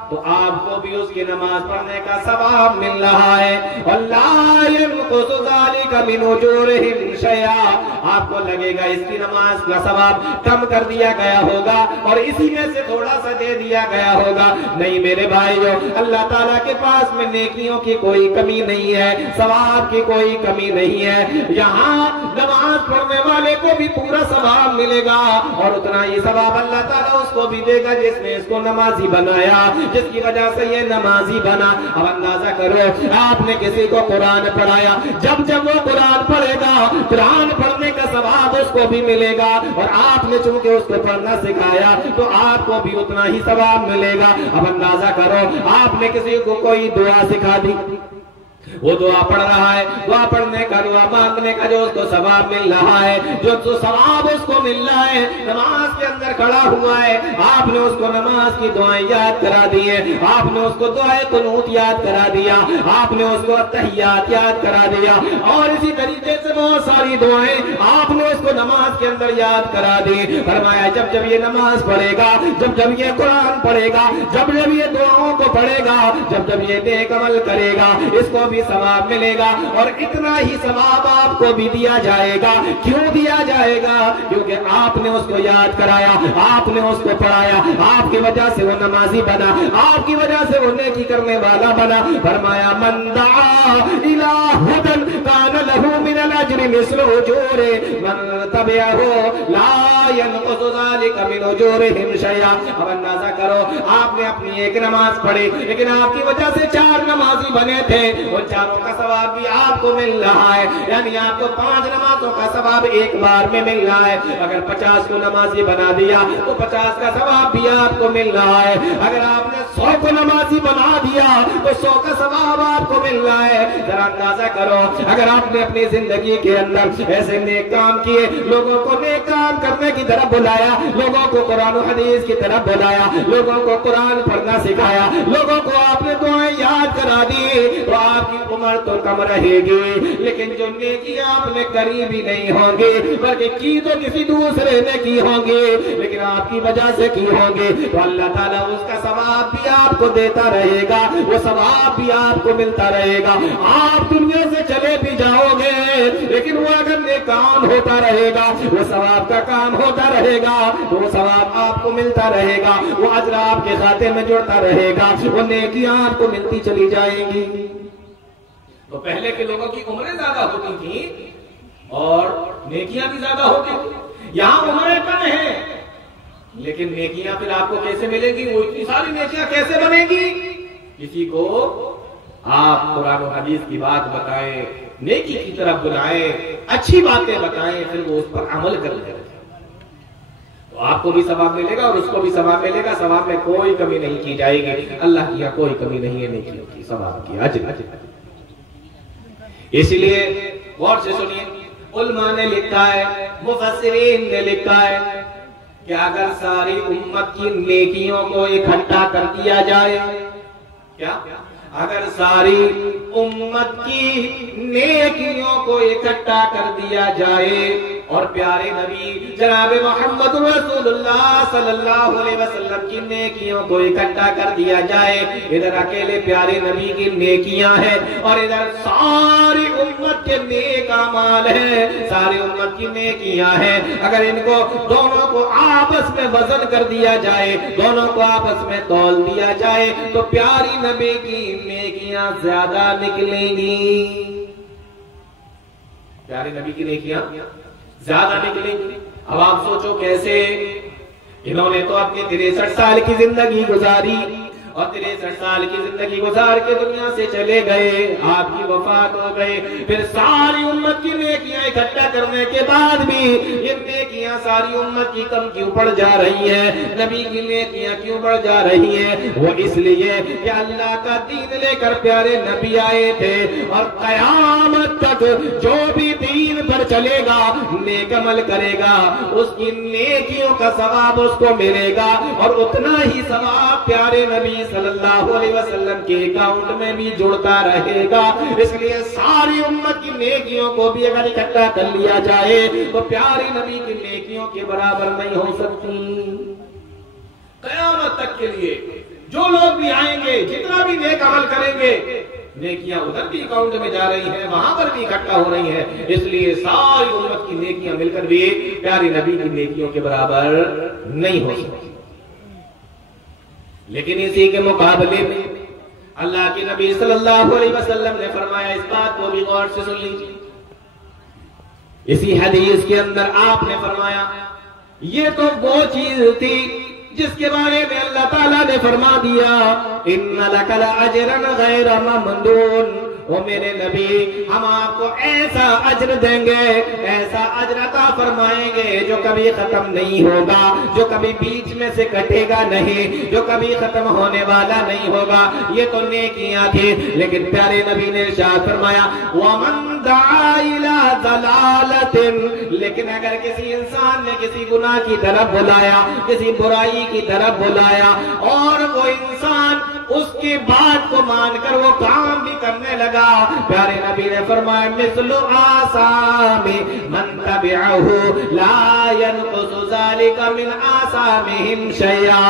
تو آپ کو بھی اس کی نماز پڑھنے کا ثواب مل رہا ہے۔ اللہ ينقص ذلك ذالک من اجورہم شیئا، آپ کو لگے گا اس کی نماز کا ثواب کم کر دیا گیا ہوگا اور اسی میں سے تھوڑا سا دے دیا گیا ہوگا۔ نہیں میرے بھائیو، اللہ تعالیٰ کے پاس میں نیکیوں کی کوئی کمی نہیں ہے، ثواب کی کوئی کمی نہیں ہے۔ یہاں نماز پڑھنے والے کو بھی پورا ثواب ملے گا اور اتنا ہی ثواب اللہ تعالیٰ اس کو بھی دے گا جس نے اس کو نمازی بنایا، جس کی وجہ سے یہ نمازی بنا۔ اب اندازہ کرو، آپ نے کسی کو قرآن پڑھایا، جب وہ قرآن پڑھے گا قرآن پڑھنے کا ثواب اس کو بھی ملے گا، اور آپ نے چونکہ اس کو پڑھنا سکھایا تو آپ کو بھی اتنا ہی ثواب ملے گا۔ اب اندازہ کرو، آپ نے کسی کو کوئی دعا سکھا دی، وہ دعا پڑھ رہا ہے، دعا پڑھنے کا، دعا مانگنے کا جو اس کو ثواب مل رہا ہے، جو ثواب اس کو مل رہا ہے، نماز کے اندر کھڑا ہوا ہے، آپ نے اس کو نماز کی دعائیں یاد کرا دی ہے، آپ نے اس کو دعائے قنوت یاد کرا دیا، آپ نے اس کو تحیات یاد کرا دیا، اور اسی طریقے سے بہت ساری دعائیں آپ نے اس کو نماز کے اندر یاد کرا دی۔ فرمایا جب یہ نماز پڑھے گا، جب یہ قرآن پڑھے گا، جب یہ دعاؤں کو پڑھے گا، جب یہ نیک عمل کرے گا، اس کو بھی ثواب ملے گا، اور اتنا ہی ثواب آپ کو بھی دیا جائے گا۔ کیوں دیا جائے گا؟ کیونکہ آپ نے اس کو یاد کرایا، آپ نے اس کو پڑھایا، آپ کی وجہ سے وہ نمازی بنا، آپ کی وجہ سے وہ نیکی کرنے والا بنا۔ فرمایا من دعا الی ھدی کان لہ من الاجر مثل اجور من تبعہ لا ينقص ذلک من اجورہم شیئا۔ اب اندازہ کرو، آپ نے اپنی ایک نماز پڑھی لیکن آپ کی وجہ سے 4 نمازی بنے تھے، وہ چاروں کا ثواب بھی آپ کو مل رہا ہے، یعنی آپ کو 5 نمازوں کا ثواب ایک بار میں مل رہا ہے۔ اگر 50 کو نمازی بنا دیا تو 50 کا ثواب بھی آپ کو مل رہا ہے۔ اگر آپ نے 100 کو نمازی بنا دیا تو 100 کا ثواب آپ کو مل رہا ہے۔ ذرا اندازہ کرو، اگر آپ نے اپنی زندگی کے اندر ایسے نیک کام کیے، لوگوں کو نیک کام کرنے کی طرف بلایا، لوگوں کو قرآن و حدیث کی طرف بلایا، لوگوں کو قرآن پڑھنا سکھایا، لوگوں کو آپ نے دعائیں یاد کرا دی، تو آپ کی عمر تو کم رہے گی، لیکن جو نیکی آپ نے کری بھی نہیں ہوں گی، بلکہ کی تو کسی دوسرے نے کی ہوں گی، لیکن آپ کی وجہ سے کی ہوں گی، تو اللہ تعالیٰ اس کا ثواب بھی آپ کو دیتا رہے گا، وہ ثواب بھی آپ کو ملتا رہے گا۔ آپ دنیا سے چلے بھی جاؤ گے لیکن وہ اگر نیک کام ہوتا رہے گا، وہ ثواب کا کام ہوتا رہے گا، تو وہ ثواب آپ کو ملتا رہے گا، وہ اجر آپ کے کھاتے میں جڑتا رہے گا، وہ نیکیاں آپ کو ملتی چلی جائیں گی۔ تو پہلے کے لوگوں کی عمریں زیادہ ہوتی تھیں اور نیکیاں بھی زیادہ ہوتی تھیں۔ یہاں عمریں کم ہیں لیکن نیکیاں پھر آپ کو کیسے ملے گی؟ وہ اتنی ساری نیکیاں کیسے بنے گی؟ کسی کو آپ قرآن و حدیث کی بات بتائیں، نیکی کی طرف بلائیں، اچھی باتیں بتائیں، پھر وہ اس پر عمل کر لے، تو آپ کو بھی ثواب ملے گا اور اس کو بھی ثواب ملے گا۔ ثواب میں کوئی کمی نہیں کی جائے گی، اللہ کی کوئی کمی نہیں ہے نیکیوں کی، ثواب کی، اجر۔ اس لیے غور سے سنیے، علماء نے لکھا ہے، مفسرین نے لکھا ہے کہ اگر ساری امت کی نیکیوں کو اکٹھا کر دیا جائے، کیا اگر ساری امت کی نیکیوں کو اکٹھا کر دیا جائے اور پیارے نبی جناب محمد رسول اللہ صلی اللہ علیہ وسلم کی نیکیوں کو اکٹھا کر دیا جائے، ادھر اکیلے پیارے نبی کی نیکیاں ہیں اور ادھر ساری امت کے نیک اعمال ہیں، ساری امت کی نیکیاں ہیں، اگر ان کو دونوں کو آپس میں وزن کر دیا جائے، دونوں کو آپس میں تول دیا جائے تو پیاری نبی کی نیکیاں زیادہ نکلیں گی، پیارے نبی کی نیکیاں زیادہ نکلیں گی۔ اب آپ سوچو کیسے؟ انہوں نے تو اپنی 63 سال کی زندگی گزاری اور 63 سال کی زندگی گزار کے دنیا سے چلے گئے، آپ کی وفات ہو گئے، پھر ساری امت کی نیکیاں اکٹھا کرنے کے بعد بھی یہ نیکیاں ساری امت کی کم کیوں پڑ جا رہی ہیں؟ نبی کی نیکیاں کیوں بڑھ جا رہی ہیں؟ وہ اس لیے کہ اللہ کا دین لے کر پیارے نبی آئے تھے اور قیامت تک جو بھی دین پر چلے گا، نیک عمل کرے گا، اس کی نیکیوں کا ثواب اس کو ملے گا اور اتنا ہی ثواب پیارے نبی صلی اللہ علیہ وسلم کے اکاؤنٹ میں بھی جڑتا رہے گا۔ اس لیے ساری امت کی نیکیوں کو بھی اگر اکٹھا کر لیا جائے تو پیارے نبی کی نیکیوں کے برابر نہیں ہو سکتی۔ قیامت تک کے لیے جو لوگ بھی آئیں گے، جتنا بھی نیک عمل کریں گے، نیکیاں ادھر بھی اکاؤنٹ میں جا رہی ہیں، وہاں پر بھی اکٹھا ہو رہی ہیں، اس لیے ساری امت کی نیکیاں مل کر بھی پیارے نبی کی نیکیوں کے برابر نہیں ہو سکتی۔ لیکن اسی کے مقابلے میں اللہ کے نبی صلی اللہ علیہ وسلم نے فرمایا، اس بات کو بھی غور سے سن لیجیے، اسی حدیث کے اندر آپ نے فرمایا یہ تو وہ چیز تھی جس کے بارے میں اللہ تعالیٰ نے فرما دیا اِنَّ لَكَ لَأَجْرًا غَيْرَ مَمْنُونٍ، وہ میرے نبی ہم آپ کو ایسا اجر دیں گے، ایسا اجر عطا فرمائیں گے جو کبھی ختم نہیں ہوگا، جو کبھی بیچ میں سے کٹے گا نہیں، جو کبھی ختم ہونے والا نہیں ہوگا۔ یہ تو نیکیاں تھی، لیکن پیارے نبی نے ارشاد فرمایا وَمَن دَعَا إِلَىٰ ضَلَالَةٍ، لیکن اگر کسی انسان نے کسی گناہ کی طرف بلایا، کسی برائی کی طرف بلایا، اور وہ انسان اس کی بات کو مان کر وہ کام بھی کرنے لگا، پیارے نبی نے فرمایا مثل آثام من تبعہ لا ينقص ذلك من آثامہم شیئا،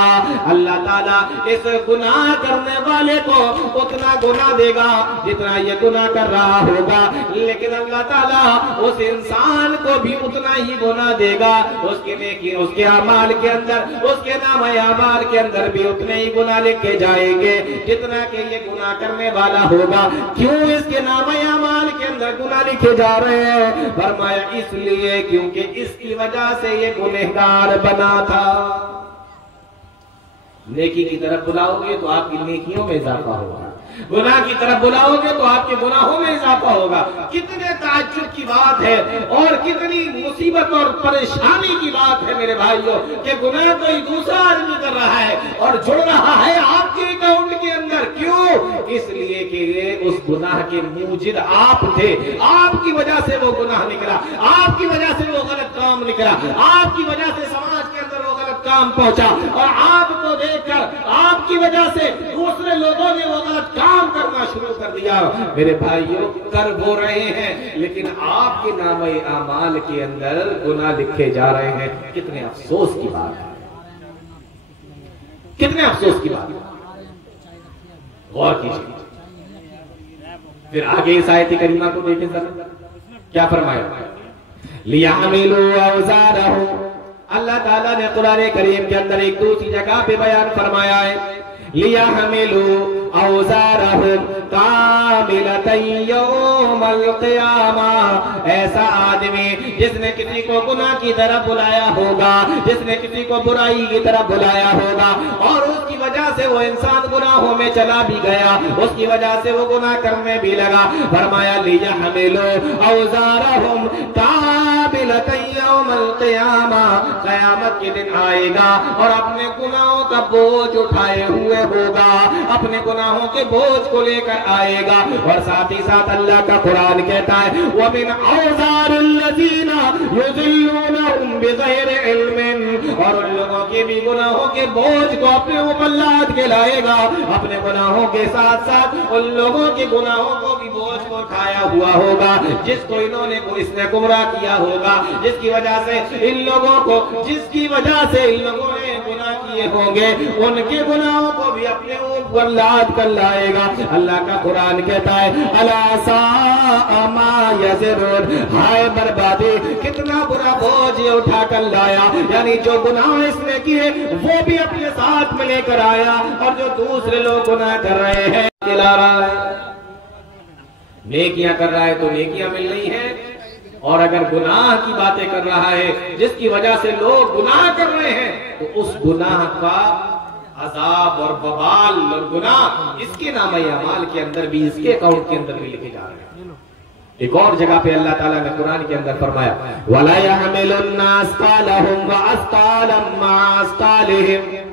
اللہ تعالیٰ اس گناہ کرنے والے کو اتنا گناہ دے گا جتنا یہ گناہ کر رہا ہوگا، لیکن اللہ تعالیٰ اس انسان کو بھی اتنا ہی گناہ دے گا، اس کے نیکی، اس کے اعمال کے اندر، اس کے نام اعمال کے اندر بھی اتنے ہی گناہ لکھے جائیں گے جتنا کہ یہ گناہ کرنے والا ہوگا۔ کیوں اس کے نام اعمال کے اندر گناہ لکھے جا رہے ہیں؟ فرمایا اس لیے کیونکہ اس کی وجہ سے یہ گنہگار بنا تھا۔ نیکی کی طرف بلاؤ گے تو آپ کی نیکیوں میں اضافہ ہوگا، گناہ کی طرف بلاؤ گے تو آپ کے گناہوں میں اضافہ ہوگا۔ کتنے تعجب کی بات ہے اور کتنی مصیبت اور پریشانی کی بات ہے میرے بھائیوں کہ گناہ کوئی دوسرا آدمی کر رہا ہے اور جڑ رہا ہے آپ کے اکاؤنٹ کے اندر۔ کیوں؟ اس لیے کہ اس گناہ کے موجد آپ تھے، آپ کی وجہ سے وہ گناہ نکلا، آپ کی وجہ سے وہ غلط کام نکلا، آپ کی وجہ سے سماج کے اندر وہ غلط کام پہنچا، اور آپ کو دیکھ کر آپ کی وجہ سے دوسرے لوگوں نے وہ غلط کام کرنا شروع کر دیا۔ میرے بھائیوں کر وہ رہے ہیں لیکن آپ کے نام اعمال کے اندر گناہ لکھے جا رہے ہیں۔ کتنے افسوس کی بات ہے، کتنے افسوس کی بات ہے، غور کیجیے۔ پھر آگے اس آیت کریمہ کو دیکھیں ذرا کیا فرمایا، لِيَحْمِلُوا أَوْزَارَهُمْ، اللہ تعالیٰ نے قرآن کریم کے اندر ایک دوسری جگہ پہ بیان فرمایا ہے لِيَحْمِلُوا أَوْزَارَهُمْ كَامِلَةً يَوْمَ الْقِيَامَةِ، ایسا آدمی جس نے کسی کو گناہ کی طرف بلایا ہوگا، جس نے کسی کو برائی کی طرف بلایا ہوگا اور اس کی وجہ سے وہ انسان گناہوں میں چلا بھی گیا، اس کی وجہ سے وہ گناہ کرنے بھی لگا، فرمایا لِيَحْمِلُوا أَوْزَارَهُمْ كَامِلَةً يَوْمَ الْقِيَامَةِ، قیامت کے دن آئے گا اور اپنے گناہوں کا بوجھ اٹھائے ہوئے ہوگا، اپنے گناہوں کے بوجھ کو لے کر آئے گا۔ اور ساتھ ہی ساتھ اللہ کا قرآن کہتا ہے وَمِنْ أَوْزَارِ الَّذِينَ يُضِلُّونَهُمْ بِغَيْرِ عِلْمٍ، اور ان لوگوں کے بھی گناہوں کے بوجھ کو اپنے اوپر لاد کے لائے گا، اپنے گناہوں کے ساتھ ساتھ ان لوگوں کے گناہوں کو بھی بوجھ کو اٹھایا ہوا ہوگا جس کو اس نے گمراہ کیا ہوگا، جس کی وجہ سے ان لوگوں کو، جس کی وجہ سے ان لوگوں نے گناہ کیے ہوں گے، ان کے گناہوں کو بھی اپنے اوپر لاد کر لائے گا۔ اللہ کا قرآن کہتا ہے الا ساء ما یزرون، ہائے بربادی، کتنا برا بوجھ یہ اٹھا کر لایا، یعنی جو گناہ اس نے کیے وہ بھی اپنے ساتھ میں لے کر آیا، اور جو دوسرے لوگ گناہ کر رہے ہیں لا رہا ہے، نیکیاں کر رہا ہے تو نیکیاں مل رہی ہیں، اور اگر گناہ کی باتیں کر رہا ہے جس کی وجہ سے لوگ گناہ کر رہے ہیں تو اس گناہ کا عذاب اور وبال اور گناہ اس کے نام اعمال کے اندر بھی، اس کے اکاؤنٹ کے اندر بھی لکھے جا رہے ہیں۔ ایک اور جگہ پہ اللہ تعالیٰ نے قرآن کے اندر فرمایا وَلَا يَحْمِلُنَّ أَثْقَالَهُمْ وَأَثْقَالًا مَعَ أَثْقَالِهِمْ،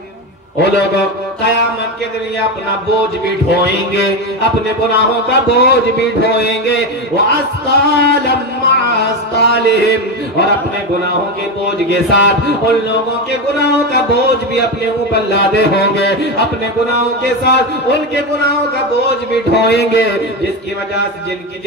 وہ لوگ قیامت کے دن یہ اپنا بوجھ بھی ڈھوئیں گے، اپنے گناہوں کا بوجھ بھی ڈھوئیں گے، وَأَثْقَالًا مَعَ أَثْقَالِهِمْ، اور اپنے گناہوں کے بوجھ کے ساتھ ان لوگوں کے گناہوں کا بوجھ بھی اپنے اوپر لادے ہوں گے، اپنے گناہوں کے ساتھ ان کے گناہوں کا بوجھ بھی ڈھوئیں گے، جس کی وجہ سے جن کی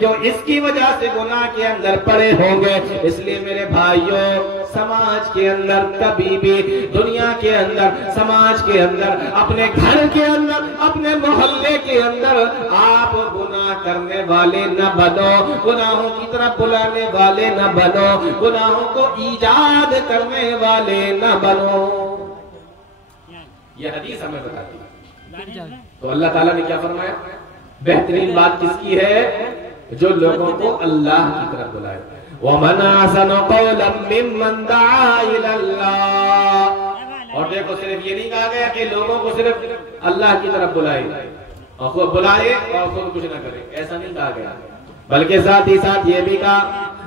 جو اس کی وجہ سے گناہ کے اندر پڑے ہوں گے۔ اس لیے میرے بھائیوں سماج کے اندر کبھی بھی دنیا کے اندر سماج کے اندر اپنے گھر کے اندر اپنے محلے کے اندر آپ گناہ کرنے والے نہ بنو، گناہوں کی طرف بلانے والے نہ بنو، گناہوں کو ایجاد کرنے والے نہ بنو۔ یہ حدیث ہمیں بتاتی ہے۔ تو اللہ تعالیٰ نے کیا فرمایا؟ بہترین بات کس کی ہے؟ جو لوگوں کو اللہ کی طرف بلائے۔ وَمَنْ أَحْسَنُ قَوْلًا مِّمَّنْ دَعَا إِلَى اللَّهِ۔ اور دیکھو صرف یہ نہیں کہا گیا کہ لوگوں کو صرف اللہ کی طرف بلائے اور خود بلائے اور خود کچھ نہ کرے، ایسا نہیں کہا گیا، بلکہ ساتھ ہی ساتھ یہ بھی کہا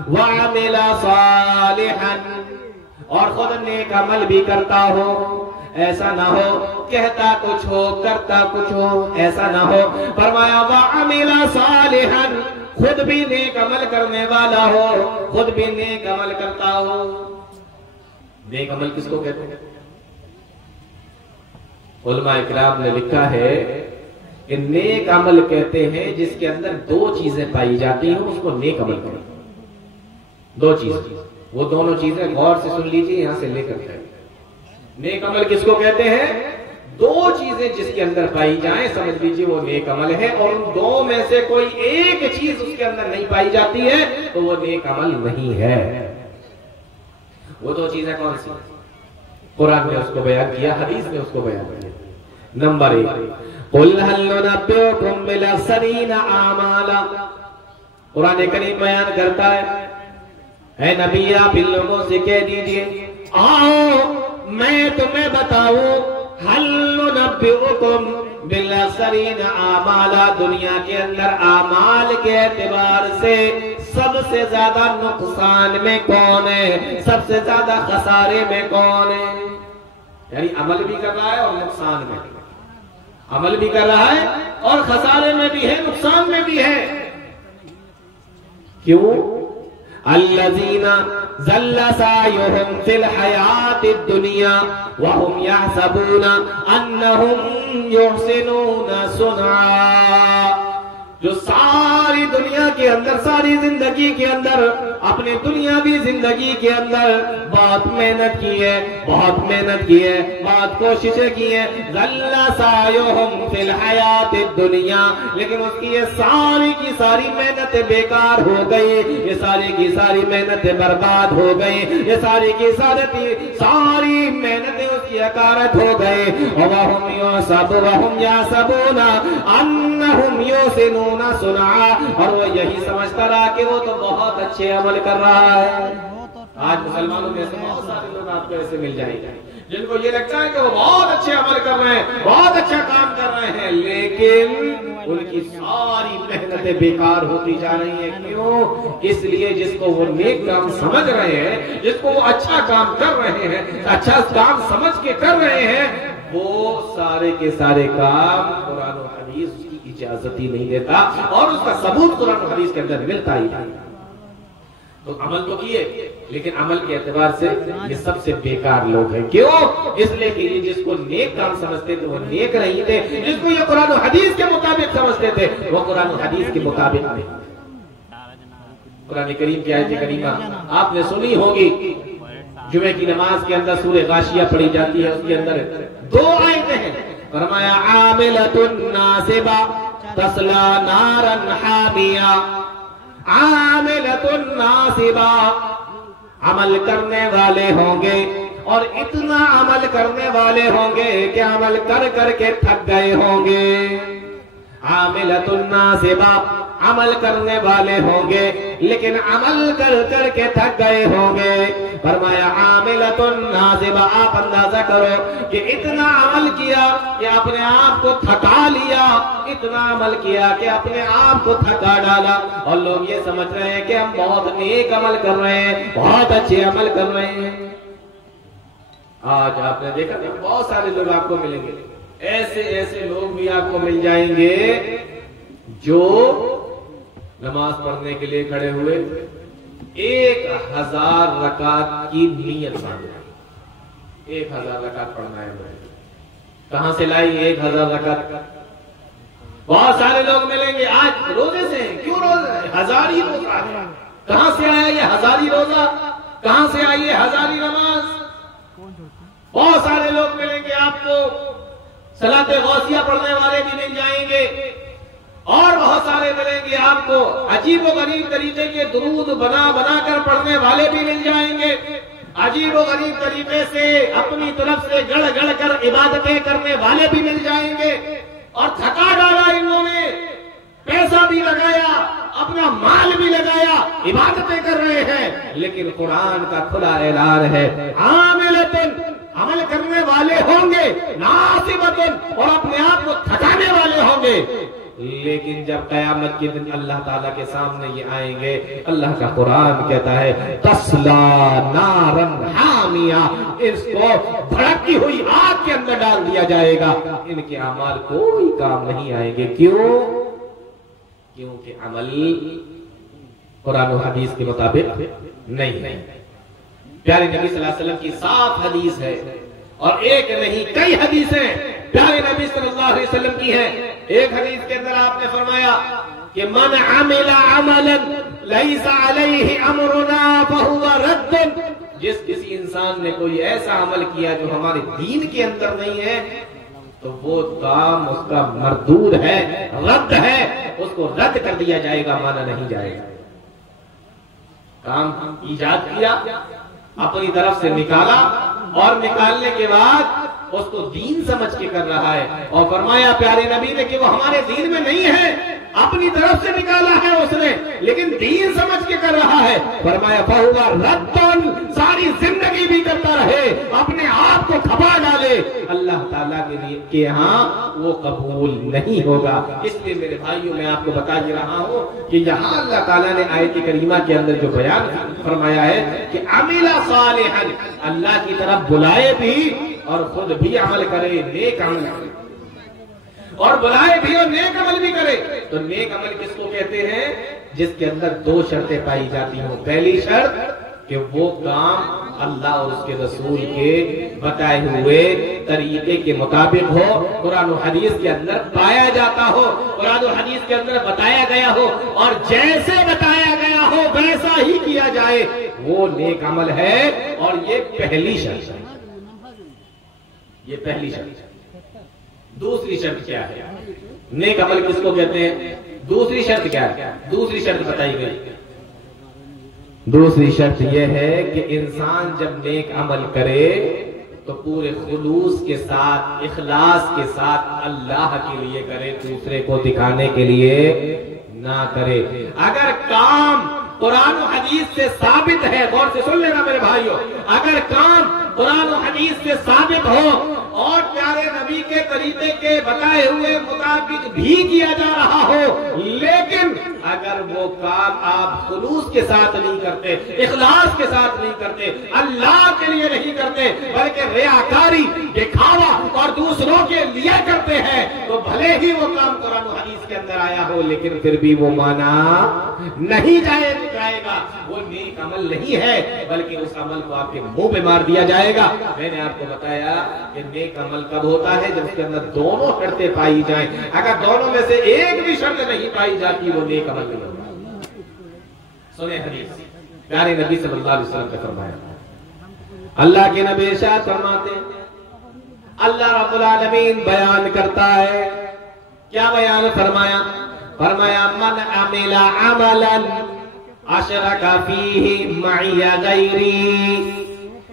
وَعَمِلَ صَالِحًا، اور خود نیک عمل بھی کرتا ہو۔ ایسا نہ ہو کہتا کچھ ہو کرتا کچھ ہو، ایسا نہ ہو۔ فرمایا وَعَمِلَ صَالِحًا، خود بھی نیک عمل کرنے والا ہو، خود بھی نیک عمل کرتا ہو۔ نیک عمل کس کو کہتے ہیں؟ علماء اکرام نے لکھا ہے کہ نیک عمل کہتے ہیں جس کے اندر دو چیزیں پائی جاتی ہیں، اس کو نیک عمل کہتے ہیں۔ دو چیزیں، وہ دونوں چیزیں غور سے سن لیجیے، یہاں سے لے کر جائیں۔ نیک عمل کس کو کہتے ہیں؟ دو چیزیں جس کے اندر پائی جائیں سمجھ لیجیے وہ نیک عمل ہے، اور ان دو میں سے کوئی ایک چیز اس کے اندر نہیں پائی جاتی ہے تو وہ نیک عمل نہیں ہے۔ وہ دو چیزیں کون سی؟ قرآن نے اس کو بیان کیا، حدیث نے اس کو بیان کیا۔ نمبر 1، قُلْ هَلْ نُنَبِّئُكُم بِالْأَخْسَرِينَ أَعْمَالًا۔ قرآن کریم بیان کرتا ہے، اے نبی آپ ان لوگوں سے کہہ دیجئے آؤ میں تمہیں بتاؤں، هَلْ نُنَبِّئُكُم بِالْأَخْسَرِينَ أَعْمَالًا، دنیا کے اندر اعمال کے اعتبار سے سب سے زیادہ نقصان میں کون ہے، سب سے زیادہ خسارے میں کون ہے؟ یعنی عمل بھی کر رہا ہے اور نقصان میں بھی، عمل بھی کر رہا ہے اور خسارے میں بھی ہے، نقصان میں بھی ہے۔ کیوں؟ الذین ضل سعیہم فی الحیاۃ الدنیا وہم یحسبون انہم یحسنون صنعا، جو ساری دنیا کے اندر، ساری زندگی کے اندر، اپنے دنیاوی زندگی کے اندر بہت محنت کی ہے، بہت محنت کی ہے، بہت کوششیں کی ہیں، ضل سعیہم فی الحیاۃ الدنیا، لیکن اس کی یہ ساری کی ساری محنتیں بیکار ہو گئی، یہ ساری کی ساری محنتیں برباد ہو گئی، یہ ساری کی ساری محنتیں اس کی حقارت ہو گئی۔ وَهُمْ يَحْسَبُونَ أَنَّهُمْ يُحْسِنُونَ صنعا، اور وہ یہی سمجھتا رہا کہ وہ تو بہت اچھے عمل کر رہا ہے۔ آج مسلمانوں میں سے بہت سارے لوگ آپ کو ایسے مل جائیں گے جن کو یہ لگتا ہے کہ وہ بہت اچھے عمل کر رہے ہیں، بہت اچھا کام کر رہے ہیں، لیکن ان کی ساری محنتیں بیکار ہوتی جا رہی ہیں۔ کیوں؟ اس لیے جس کو وہ نیک کام سمجھ رہے ہیں، جس کو وہ اچھا کام کر رہے ہیں، اچھا کام سمجھ کے کر رہے ہیں، وہ سارے کے سارے کام قرآن و حدیث اجازت ہی نہیں دیتا، اور اس کا ثبوت قرآن و حدیث کے اندر ملتا ہی نہیں۔ تو عمل تو کیے، لیکن عمل کے اعتبار سے یہ سب سے بیکار لوگ ہیں۔ کیوں؟ اس لیے کہ یہ جس کو نیک کام سمجھتے تھے وہ نیک نہیں تھے، جس کو یہ قرآن و حدیث کے مطابق سمجھتے تھے وہ قرآن و حدیث کے مطابق نہیں۔ قرآن کریم کی آیت کریمہ آپ نے سنی ہوگی، جمعے کی نماز کے اندر سورہ غاشیہ پڑھی جاتی ہے، اس کے اندر دو آیتیں ہیں۔ فرمایا عاملۃ ناصبہ تصلی نارا حامیہ، عاملۃ ناصبہ، عمل کرنے والے ہوں گے اور اتنا عمل کرنے والے ہوں گے کہ عمل کر کر کے تھک گئے ہوں گے۔ عاملۃ ناصبہ، عمل کرنے والے ہوں گے لیکن عمل کر کر کے تھک گئے ہوں گے۔ فرمایا عاملۃ ناصبہ، آپ اندازہ کرو کہ اتنا عمل کیا کہ اپنے آپ کو تھکا لیا، اتنا عمل کیا کہ اپنے آپ کو تھکا ڈالا، اور لوگ یہ سمجھ رہے ہیں کہ ہم بہت نیک عمل کر رہے ہیں، بہت اچھے عمل کر رہے ہیں۔ آج آپ نے دیکھا کہ بہت سارے لوگ آپ کو ملیں گے، ایسے ایسے لوگ بھی آپ کو مل جائیں گے جو نماز پڑھنے کے لیے کھڑے ہوئے 1000 رکعت کی نیت باندھ لائی، 1000 رکعت پڑھنا ہے مجھے۔ کہاں سے لائی 1000 رکعت؟ بہت سارے لوگ ملیں گے آج روزے سے ہیں، کیوں روزہ ہے؟ 1000 ہی روزہ ہے۔ کہاں سے آیا یہ 1000 ہی روزہ؟ کہاں سے آئی ہے ہزاری نماز؟ بہت سارے لوگ ملیں گے آپ کو، صلاۃ غوثیہ پڑھنے والے بھی مل جائیں گے، اور بہت سارے ملیں گے آپ کو عجیب و غریب طریقے کے درود بنا بنا کر پڑھنے والے بھی مل جائیں گے، عجیب و غریب طریقے سے اپنی طرف سے گڑ گڑ کر عبادتیں کرنے والے بھی مل جائیں گے، اور تھکا ڈالا انہوں نے، پیسہ بھی لگایا، اپنا مال بھی لگایا، عبادتیں کر رہے ہیں، لیکن قرآن کا کھلا اعلان ہے عاملۃ، عمل کرنے والے ہوں گے، ناصبۃ، اور اپنے آپ کو تھکانے والے ہوں گے، لیکن جب قیامت کے دن اللہ تعالیٰ کے سامنے یہ آئیں گے، اللہ کا قرآن کہتا ہے تَصْلَىٰ نَارًا حَامِيَةً، اس کو بھڑکتی ہوئی آگ کے اندر ڈال دیا جائے گا، ان کے اعمال کوئی کام نہیں آئیں گے۔ کیونکہ عمل قرآن و حدیث کے مطابق نہیں۔ پیارے نبی صلی اللہ علیہ وسلم کی صاف حدیث ہے، اور ایک نہیں کئی حدیثیں پیارے نبی صلی اللہ علیہ وسلم کی ہیں۔ ایک حدیث کے اندر آپ نے فرمایا کہ من عمل عملا لیس علیہ امرنا فہو رد، جس کسی انسان نے کوئی ایسا عمل کیا جو ہمارے دین کے اندر نہیں ہے تو وہ کام اس کا مردود ہے، رد ہے، اس کو رد کر دیا جائے گا، مانا نہیں جائے گا۔ کام ایجاد کیا، اپنی طرف سے نکالا، اور نکالنے کے بعد اس کو دین سمجھ کے کر رہا ہے، اور فرمایا پیارے نبی نے کہ وہ ہمارے دین میں نہیں ہے، اپنی طرف سے نکالا ہے اس نے لیکن دین سمجھ کے کر رہا ہے، فرمایا فَهُوَ رَدٌّ، ساری زندگی بھی کرتا رہے، اپنے آپ کو کھپا ڈالے، اللہ تعالیٰ کے ہاں وہ قبول نہیں ہوگا۔ اس لیے میرے بھائیوں میں آپ کو بتا دے رہا ہوں کہ یہاں اللہ تعالیٰ نے آیت کریمہ کے اندر جو بیان فرمایا ہے کہ عمل صالحا، اللہ کی طرف بلائے بھی اور خود بھی عمل کرے، نیک عمل کرے، اور بلائے بھی اور نیک عمل بھی کرے۔ تو نیک عمل کس کو کہتے ہیں؟ جس کے اندر دو شرطیں پائی جاتی ہوں۔ پہلی شرط کہ وہ کام اللہ اور اس کے رسول کے بتائے ہوئے طریقے کے مطابق ہو، قرآن و حدیث کے اندر پایا جاتا ہو، قرآن و حدیث کے اندر بتایا گیا ہو، اور جیسے بتایا گیا ہو ویسا ہی کیا جائے، وہ نیک عمل ہے، اور یہ پہلی شرط ہے۔ یہ پہلی شرط ہے۔ دوسری شرط کیا ہے؟ نیک عمل کس کو کہتے ہیں؟ دوسری شرط کیا ہے؟ دوسری شرط بتائی گئی، دوسری شرط یہ ہے کہ انسان جب نیک عمل کرے تو پورے خلوص کے ساتھ، اخلاص کے ساتھ اللہ کے لیے کرے، دوسرے کو دکھانے کے لیے نہ کرے۔ اگر کام قرآن و حدیث سے ثابت ہے، غور سے سن لینا میرے بھائیوں، اگر کام قرآن و حدیث سے ثابت ہو اور پیارے نبی کے طریقے کے بتائے ہوئے مطابق بھی کیا جا رہا ہو، لیکن اگر وہ کام آپ خلوص کے ساتھ نہیں کرتے، اخلاص کے ساتھ نہیں کرتے، اللہ کے لیے نہیں کرتے، بلکہ ریاکاری، دکھاوا اور دوسروں کے لیے کرتے ہیں، تو بھلے ہی وہ کام قرآن و حدیث کے اندر آیا ہو لیکن پھر بھی وہ مانا نہیں جائے گا، وہ نیک عمل نہیں ہے، بلکہ اس عمل کو آپ کے منہ پہ مار دیا جائے گا۔ میں نے آپ کو بتایا کہ نیک عمل کب ہوتا ہے؟ جب اس کے اندر دونوں شرطیں پائی جائیں۔ اگر دونوں میں سے ایک بھی شرط نہیں پائی جاتی وہ نیک عمل نہیں ہوتا۔ سنیں حدیث، پیارے نبی صلی اللہ علیہ وسلم نے فرمایا، اللہ کے نبی ارشاد فرماتے ہیں، اللہ رب العالمین بیان کرتا ہے، کیا بیان فرمایا؟ فرمایا من عمل عملا اشرک فیہ معی غیری،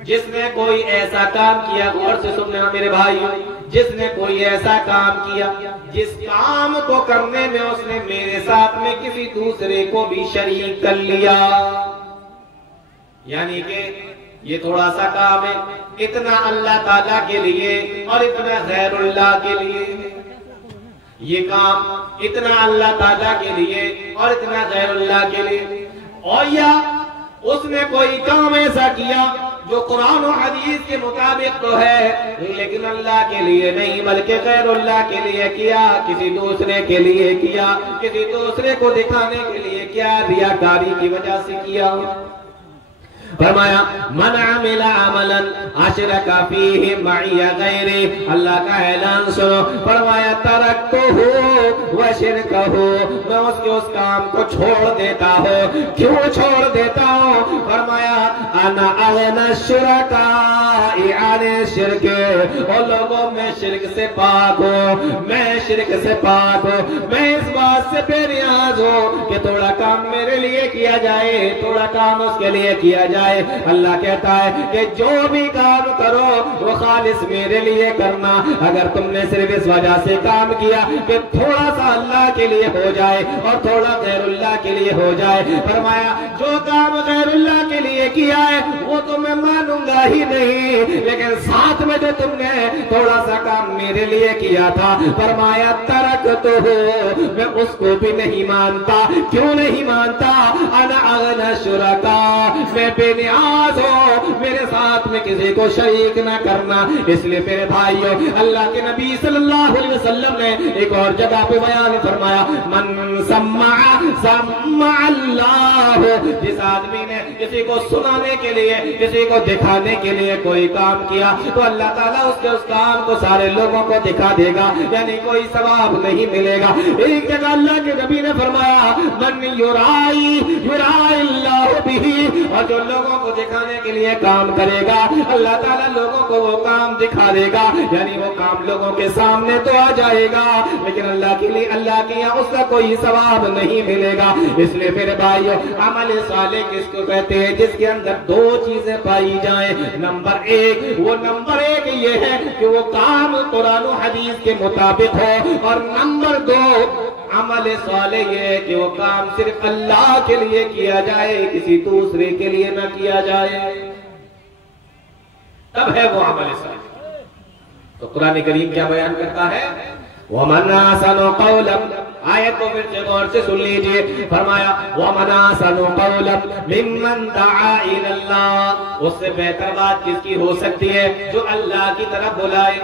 جس نے کوئی ایسا کام کیا، غور سے سننا میرے بھائیوں، جس نے کوئی ایسا کام کیا جس کام کو کرنے میں اس نے میرے ساتھ میں کسی دوسرے کو بھی شریک کر لیا، یعنی کہ یہ تھوڑا سا کام ہے، اتنا اللہ تعالیٰ کے لیے اور اتنا غیر اللہ کے لیے، یہ کام اتنا اللہ تعالیٰ کے لیے اور اتنا غیر اللہ کے لیے، اور یا اس نے کوئی کام ایسا کیا جو قرآن و حدیث کے مطابق تو ہے لیکن اللہ کے لیے نہیں بلکہ غیر اللہ کے لیے کیا، کسی دوسرے کے لیے کیا، کسی دوسرے کو دکھانے کے لیے کیا، ریاکاری کی وجہ سے کیا، فرمایا من عمل عملا اشرک فیہ معی غیری، اللہ کا اعلان سنو، فرمایا ترکتہ وشرکہ، میں اس کام کو چھوڑ دیتا ہوں۔ کیوں چھوڑ دیتا ہوں؟ فرمایا انا اغنی الشرکاء عن الشرک، اور لوگوں میں شرک سے پاک ہوں، میں شرک سے پاک ہوں، میں اس بات سے بے نیاز ہوں کہ تھوڑا کام میرے لیے کیا جائے، تھوڑا کام اس کے لیے کیا جائے۔ اللہ کہتا ہے کہ جو بھی کام کرو وہ خالص میرے لیے کرنا۔ اگر تم نے صرف اس وجہ سے کام کیا کہ تھوڑا سا اللہ کے لیے ہو جائے اور تھوڑا غیر اللہ کے لیے ہو جائے، فرمایا جو کام غیر اللہ کے لیے کیا ہے وہ تو میں مانوں گا ہی نہیں، لیکن ساتھ میں جو تم نے تھوڑا سا کام میرے لیے کیا تھا، فرمایا ترکتہ، میں اس کو بھی نہیں مانتا۔ کیوں نہیں مانتا؟ انا اغنی الشرکاء، میں بے نیاز ہوں، میرے ساتھ میں کسی کو شریک نہ کرنا۔ اس لیے میرے بھائیوں، اللہ کے نبی صلی اللہ علیہ وسلم نے ایک اور جگہ پہ بیان فرمایا، من سمع سمع اللہ، جس آدمی نے کسی کو سنانے کے لیے، کسی کو دکھانے کے لیے کوئی کام کیا تو اللہ تعالیٰ اس کے اس کام کو سارے لوگوں کو دکھا دے گا، یعنی کوئی ثواب نہیں ملے گا۔ ایک جگہ اللہ کے نبی نے فرمایا من یرائی یرائی اللہ بہ، اور جو لوگوں کو دکھانے کے لیے کام کرے گا اللہ تعالیٰ لوگوں کو وہ کام دکھا دے گا، یعنی وہ کام لوگوں کے سامنے تو آ جائے گا لیکن اللہ کے لیے، اللہ کے یہاں اس کا کوئی ثواب نہیں ملے گا۔ اس لیے میرے بھائیو، عمل صالح کس کو کہتے ہیں؟ جس کے اندر دو چیزیں پائی جائیں۔ نمبر ایک یہ ہے کہ وہ کام قرآن و حدیث کے مطابق ہو، اور نمبر دو عمل صالح یہ ہے کہ وہ کام صرف اللہ کے لیے کیا جائے، کسی دوسرے کے لیے نہ کیا جائے، تب ہے وہ عمل صالح۔ تو قرآن کریم کیا بیان کرتا ہے؟ وَمَنْ أَحْسَنُ قَوْلًا، آیت کو پھر سے غور سے سن لیجئے، فرمایا وَمَنْ أَحْسَنُ قَوْلًا مِمَّنْ دَعَا إِلَى اللَّهِ، اس سے بہتر بات کس کی ہو سکتی ہے؟ جو اللہ کی طرف بلائے۔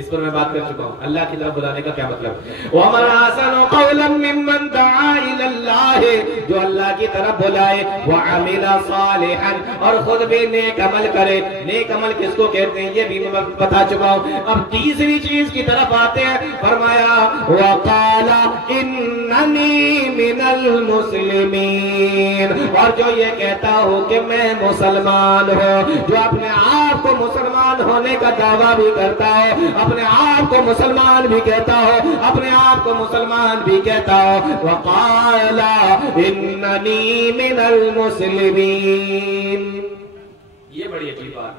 اس پر میں بات کر چکا ہوں، اللہ کی طرف بلانے کا کیا مطلب؟ وَمَنْ أَحْسَنُ قَوْلًا مِمَّنْ دَعَا إِلَى اللَّهِ، جو اللہ کی طرف بلائے، وَعَمِلَ صَالِحًا، اور خود بھی نیک عمل کرے۔ نیک عمل کس کو کہتے ہیں یہ بھی میں بتا چکا ہوں۔ اب تیسری چیز کی طرف آتے ہیں، فرمایا وَقَالَ إِنَّنِي مِنَ الْمُسْلِمِينَ، اور جو یہ کہتا ہو کہ میں مسلمان ہوں، جو اپنے آپ کو مسلمان ہونے کا دعویٰ بھی کرتا ہے، اپنے آپ کو مسلمان بھی کہتا ہو، اپنے آپ کو مسلمان بھی کہتا ہو، وَقَالَ إِنَّنِي مِنَ الْمُسْلِمِينَ، یہ بڑی عجیب بات،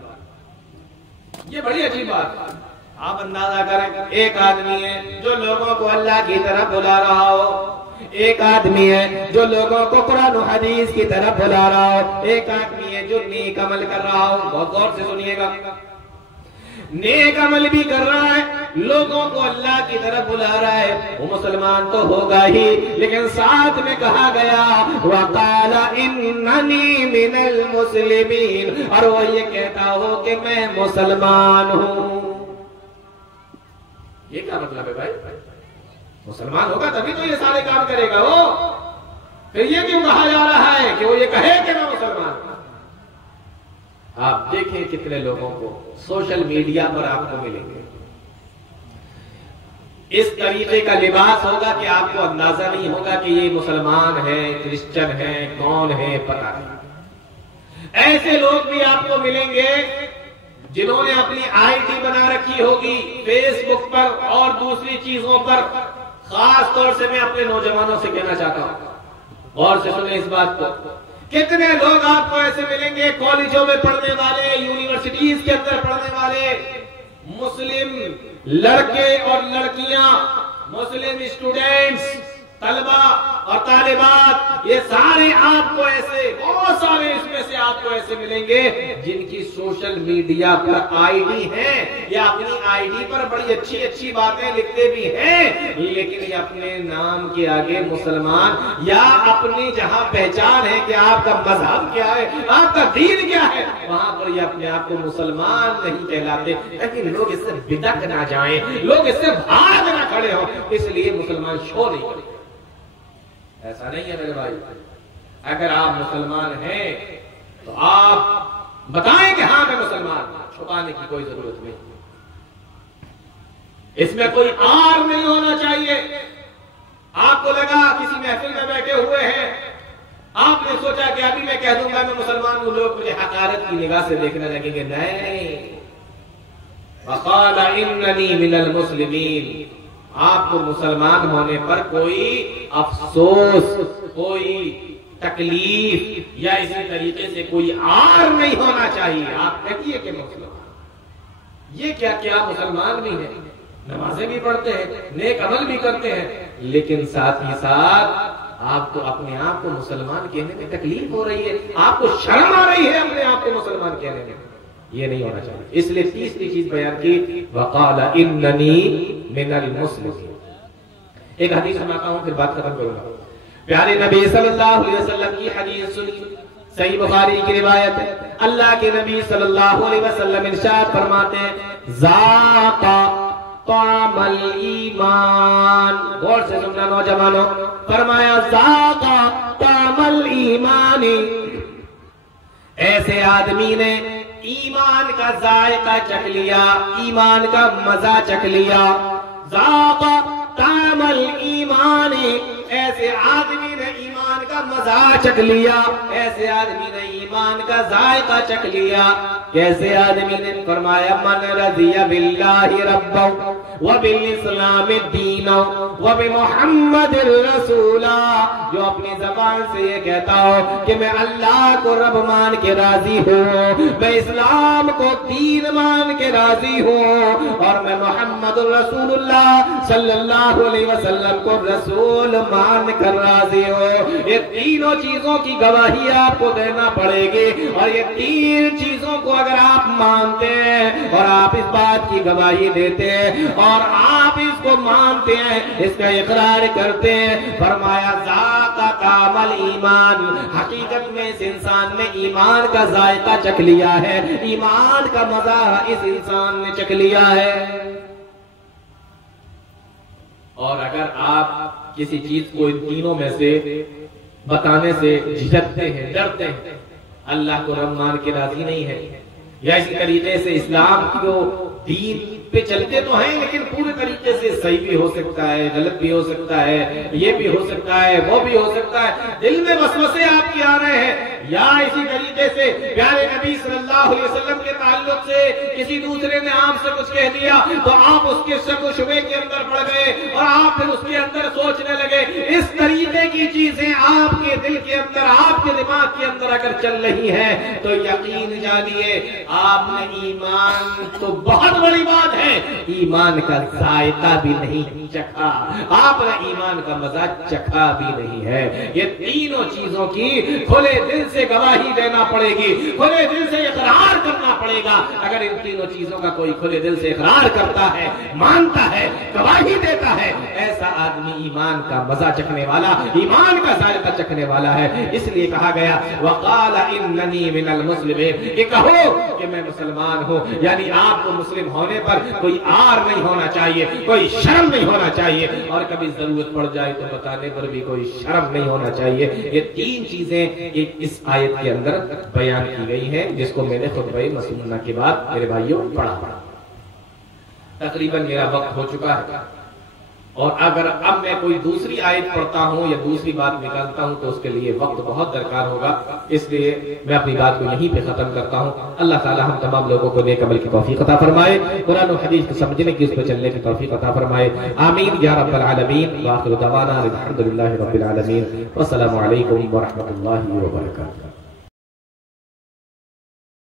یہ بڑی عجیب بات۔ آپ اندازہ کریں، ایک آدمی ہے جو لوگوں کو اللہ کی طرف بلا رہا ہو، ایک آدمی ہے جو لوگوں کو قرآن و حدیث کی طرف بلا رہا ہو، ایک آدمی ہے جو نیک عمل کر رہا ہو۔ بہت غور سے سنیے گا، نیک عمل بھی کر رہا ہے، لوگوں کو اللہ کی طرف بلا رہا ہے، وہ مسلمان تو ہوگا ہی، لیکن ساتھ میں کہا گیا وَقَالَ إِنَّنِي مِنَ الْمُسْلِمِينَ، اور وہ یہ کہتا ہو کہ میں مسلمان ہوں۔ یہ کیا مطلب ہے بھائی؟ مسلمان ہوگا تبھی تو یہ سارے کام کرے گا وہ، پھر یہ کیوں کہا جا رہا ہے کہ وہ یہ کہے کہ میں مسلمان ہوں؟ آپ دیکھیں کتنے لوگوں کو سوشل میڈیا پر آپ کو ملیں گے، اس طریقے کا لباس ہوگا کہ آپ کو اندازہ نہیں ہوگا کہ یہ مسلمان ہے، کرسچن ہے، کون ہے، پتہ نہیں۔ ایسے لوگ بھی آپ کو ملیں گے جنہوں نے اپنی آئی ڈی بنا رکھی ہوگی فیس بک پر اور دوسری چیزوں پر۔ خاص طور سے میں اپنے نوجوانوں سے کہنا چاہتا ہوں، غور سے سنیں اس بات کو، کتنے لوگ آپ کو ایسے ملیں گے کالجوں میں پڑھنے والے، یونیورسٹیز کے اندر پڑھنے والے، مسلم لڑکے اور لڑکیاں، مسلم اسٹوڈنٹس، طلبہ اور طالبات، یہ سارے آپ کو ایسے، بہت سارے اس میں سے آپ کو ایسے ملیں گے جن کی social media per I D ہے، یا اپنی آئی ڈی پر بڑی اچھی اچھی باتیں لکھتے بھی ہیں، لیکن یہ اپنے نام کے آگے مسلمان یا اپنی جہاں پہچان ہے کہ آپ کا مذہب کیا ہے، آپ کا دین کیا ہے، وہاں پر یہ اپنے آپ کو مسلمان نہیں کہلاتے، لیکن لوگ اس سے بدک نہ جائیں، لوگ اس سے بھاگ نہ کھڑے ہوں، اس لیے مسلمان شو نہیں کرتے۔ ایسا نہیں ہے میرے بھائی، اگر آپ مسلمان ہیں تو آپ بتائیں کہ ہاں میں مسلمان ہوں، چھپانے کی کوئی ضرورت نہیں، اس میں کوئی آر نہیں ہونا چاہیے۔ آپ کو لگا کسی محفل میں بیٹھے ہوئے ہیں، آپ نے سوچا کہ ابھی میں کہہ دوں گا میں مسلمان ہوں، لوگ مجھے حقارت کی نگاہ سے دیکھنے لگیں گے، نہیں۔ وقال اننی من المسلمین، آپ کو مسلمان ہونے پر کوئی افسوس، کوئی تکلیف یا اسی طریقے سے کوئی آر نہیں ہونا چاہیے۔ آپ کہیے کہ مسلمان، یہ کیا کہ آپ مسلمان بھی ہیں، نمازیں بھی پڑھتے ہیں، نیک عمل بھی کرتے ہیں، لیکن ساتھ ہی ساتھ آپ کو اپنے آپ کو مسلمان کہنے میں تکلیف ہو رہی ہے، آپ کو شرم آ رہی ہے اپنے آپ کو مسلمان کہنے میں، یہ نہیں ہونا چاہیے۔ اس لیے تیسری چیز بیان کی، وقال اننی من المسلمین۔ ایک حدیث سناتا ہوں پھر بات ختم کروں گا۔ پیارے نبی صلی اللہ علیہ وسلم کی حدیث سنی، صحیح بخاری کی روایت ہے، اللہ کے نبی صلی اللہ علیہ وسلم ارشاد فرماتے ہیں، ذاق طعم الایمان، غور سے سننا نوجوانوں، فرمایا ذاق طعم الایمان، ایسے آدمی نے ایمان کا ذائقہ چکھ لیا، ایمان کا مزہ چکھ لیا۔ ذاق طعم الایمان، ایسے آدمی نے ایمان کا مزہ چکھ لیا، ایسے آدمی نے ایمان کا ذائقہ چکھ لیا۔ کیسے آدمی نے؟ فرمایا من رضی باللہ ربا وبالاسلام دینا وبمحمد رسولا، جو اپنی زبان سے یہ کہتا ہو کہ میں اللہ کو رب مان کے راضی ہوں، میں اسلام کو دین مان کے راضی ہوں، اور میں محمد رسول اللہ صلی اللہ علیہ وسلم کو رسول مان کر راضی ہوں۔ یہ تینوں چیزوں کی گواہی آپ کو دینا پڑے گی، اور یہ تین چیزوں کو اگر آپ مانتے ہیں اور آپ اس بات کی گواہی دیتے ہیں اور آپ اس کو مانتے ہیں، اس کا اقرار کرتے ہیں، فرمایا ذاق طعم الایمان، حقیقت میں اس انسان نے ایمان کا ذائقہ چکھ لیا ہے، ایمان کا مزہ اس انسان نے چکھ لیا ہے۔ اور اگر آپ کسی چیز کو ان تینوں میں سے بتانے سے جھجکتے ہیں، ڈرتے ہیں، اللہ کو رب مان کے راضی نہیں ہے، یا اسی طریقے سے اسلام کو دین پہ چلتے تو ہیں لیکن پورے طریقے سے صحیح بھی ہو سکتا ہے، غلط بھی ہو سکتا ہے، یہ بھی ہو سکتا ہے، وہ بھی ہو سکتا ہے، دل میں وسوسے آپ کے آ رہے ہیں، یا اسی طریقے سے پیارے نبی صلی اللہ علیہ وسلم کے تعلق سے کسی دوسرے نے آپ سے کچھ کہہ دیا تو آپ اس کے شک و شبے کے اندر پڑ گئے اور آپ پھر اس کے اندر سوچنے لگے، اس طریقے کی چیزیں آپ کے دل کے اندر، آپ کے دماغ کے اندر اگر چل رہی ہیں تو یقین جانیے آپ نے ایمان تو بہت بڑی بات ہے، ایمان کا ذائقہ بھی نہیں چکھا، آپ نے ایمان کا مزہ چکھا بھی نہیں ہے۔ یہ تینوں چیزوں کی کھلے دل سے گواہی دینا پڑے گی، کھلے دل سے اقرار کرنا پڑے گا۔ اگر ان تینوں چیزوں کا کوئی کھلے دل سے اقرار کرتا ہے، مانتا ہے، گواہی دیتا ہے، ایسا آدمی ایمان کا مزہ چکھنے والا، ایمان کا ذائقہ چکھنے والا ہے۔ اس لیے کہا گیا وقال اننی من المسلمین، کہ کہو کہ میں مسلمان ہوں، یعنی آپ کو مسلم ہونے پر کوئی آر نہیں ہونا چاہیے، کوئی شرم نہیں ہونا چاہیے، اور کبھی ضرورت پڑ جائے تو بتانے پر بھی کوئی شرم نہیں ہونا چاہیے۔ یہ تین چیزیں اس آیت کے اندر بیان کی گئی ہیں، جس کو میں نے خطبہ مسنونہ کے بعد میرے بھائیوں پڑھا۔ تقریباً میرا وقت ہو چکا ہے، اور اگر اب میں کوئی دوسری آیت پڑھتا ہوں یا دوسری بات نکالتا ہوں تو اس کے لیے وقت بہت درکار ہوگا، اس لیے میں اپنی بات کو یہیں پہ ختم کرتا ہوں۔ اللہ تعالی ہم تمام لوگوں کو نیک عمل کی توفیق عطا فرمائے، قرآن و حدیث کو سمجھنے کی، اس پہ چلنے کی توفیق عطا فرمائے، آمین یا رب العالمین۔ وآخر دعوانا الحمدللہ رب العالمین، والسلام علیکم ورحمۃ اللہ وبرکاتہ۔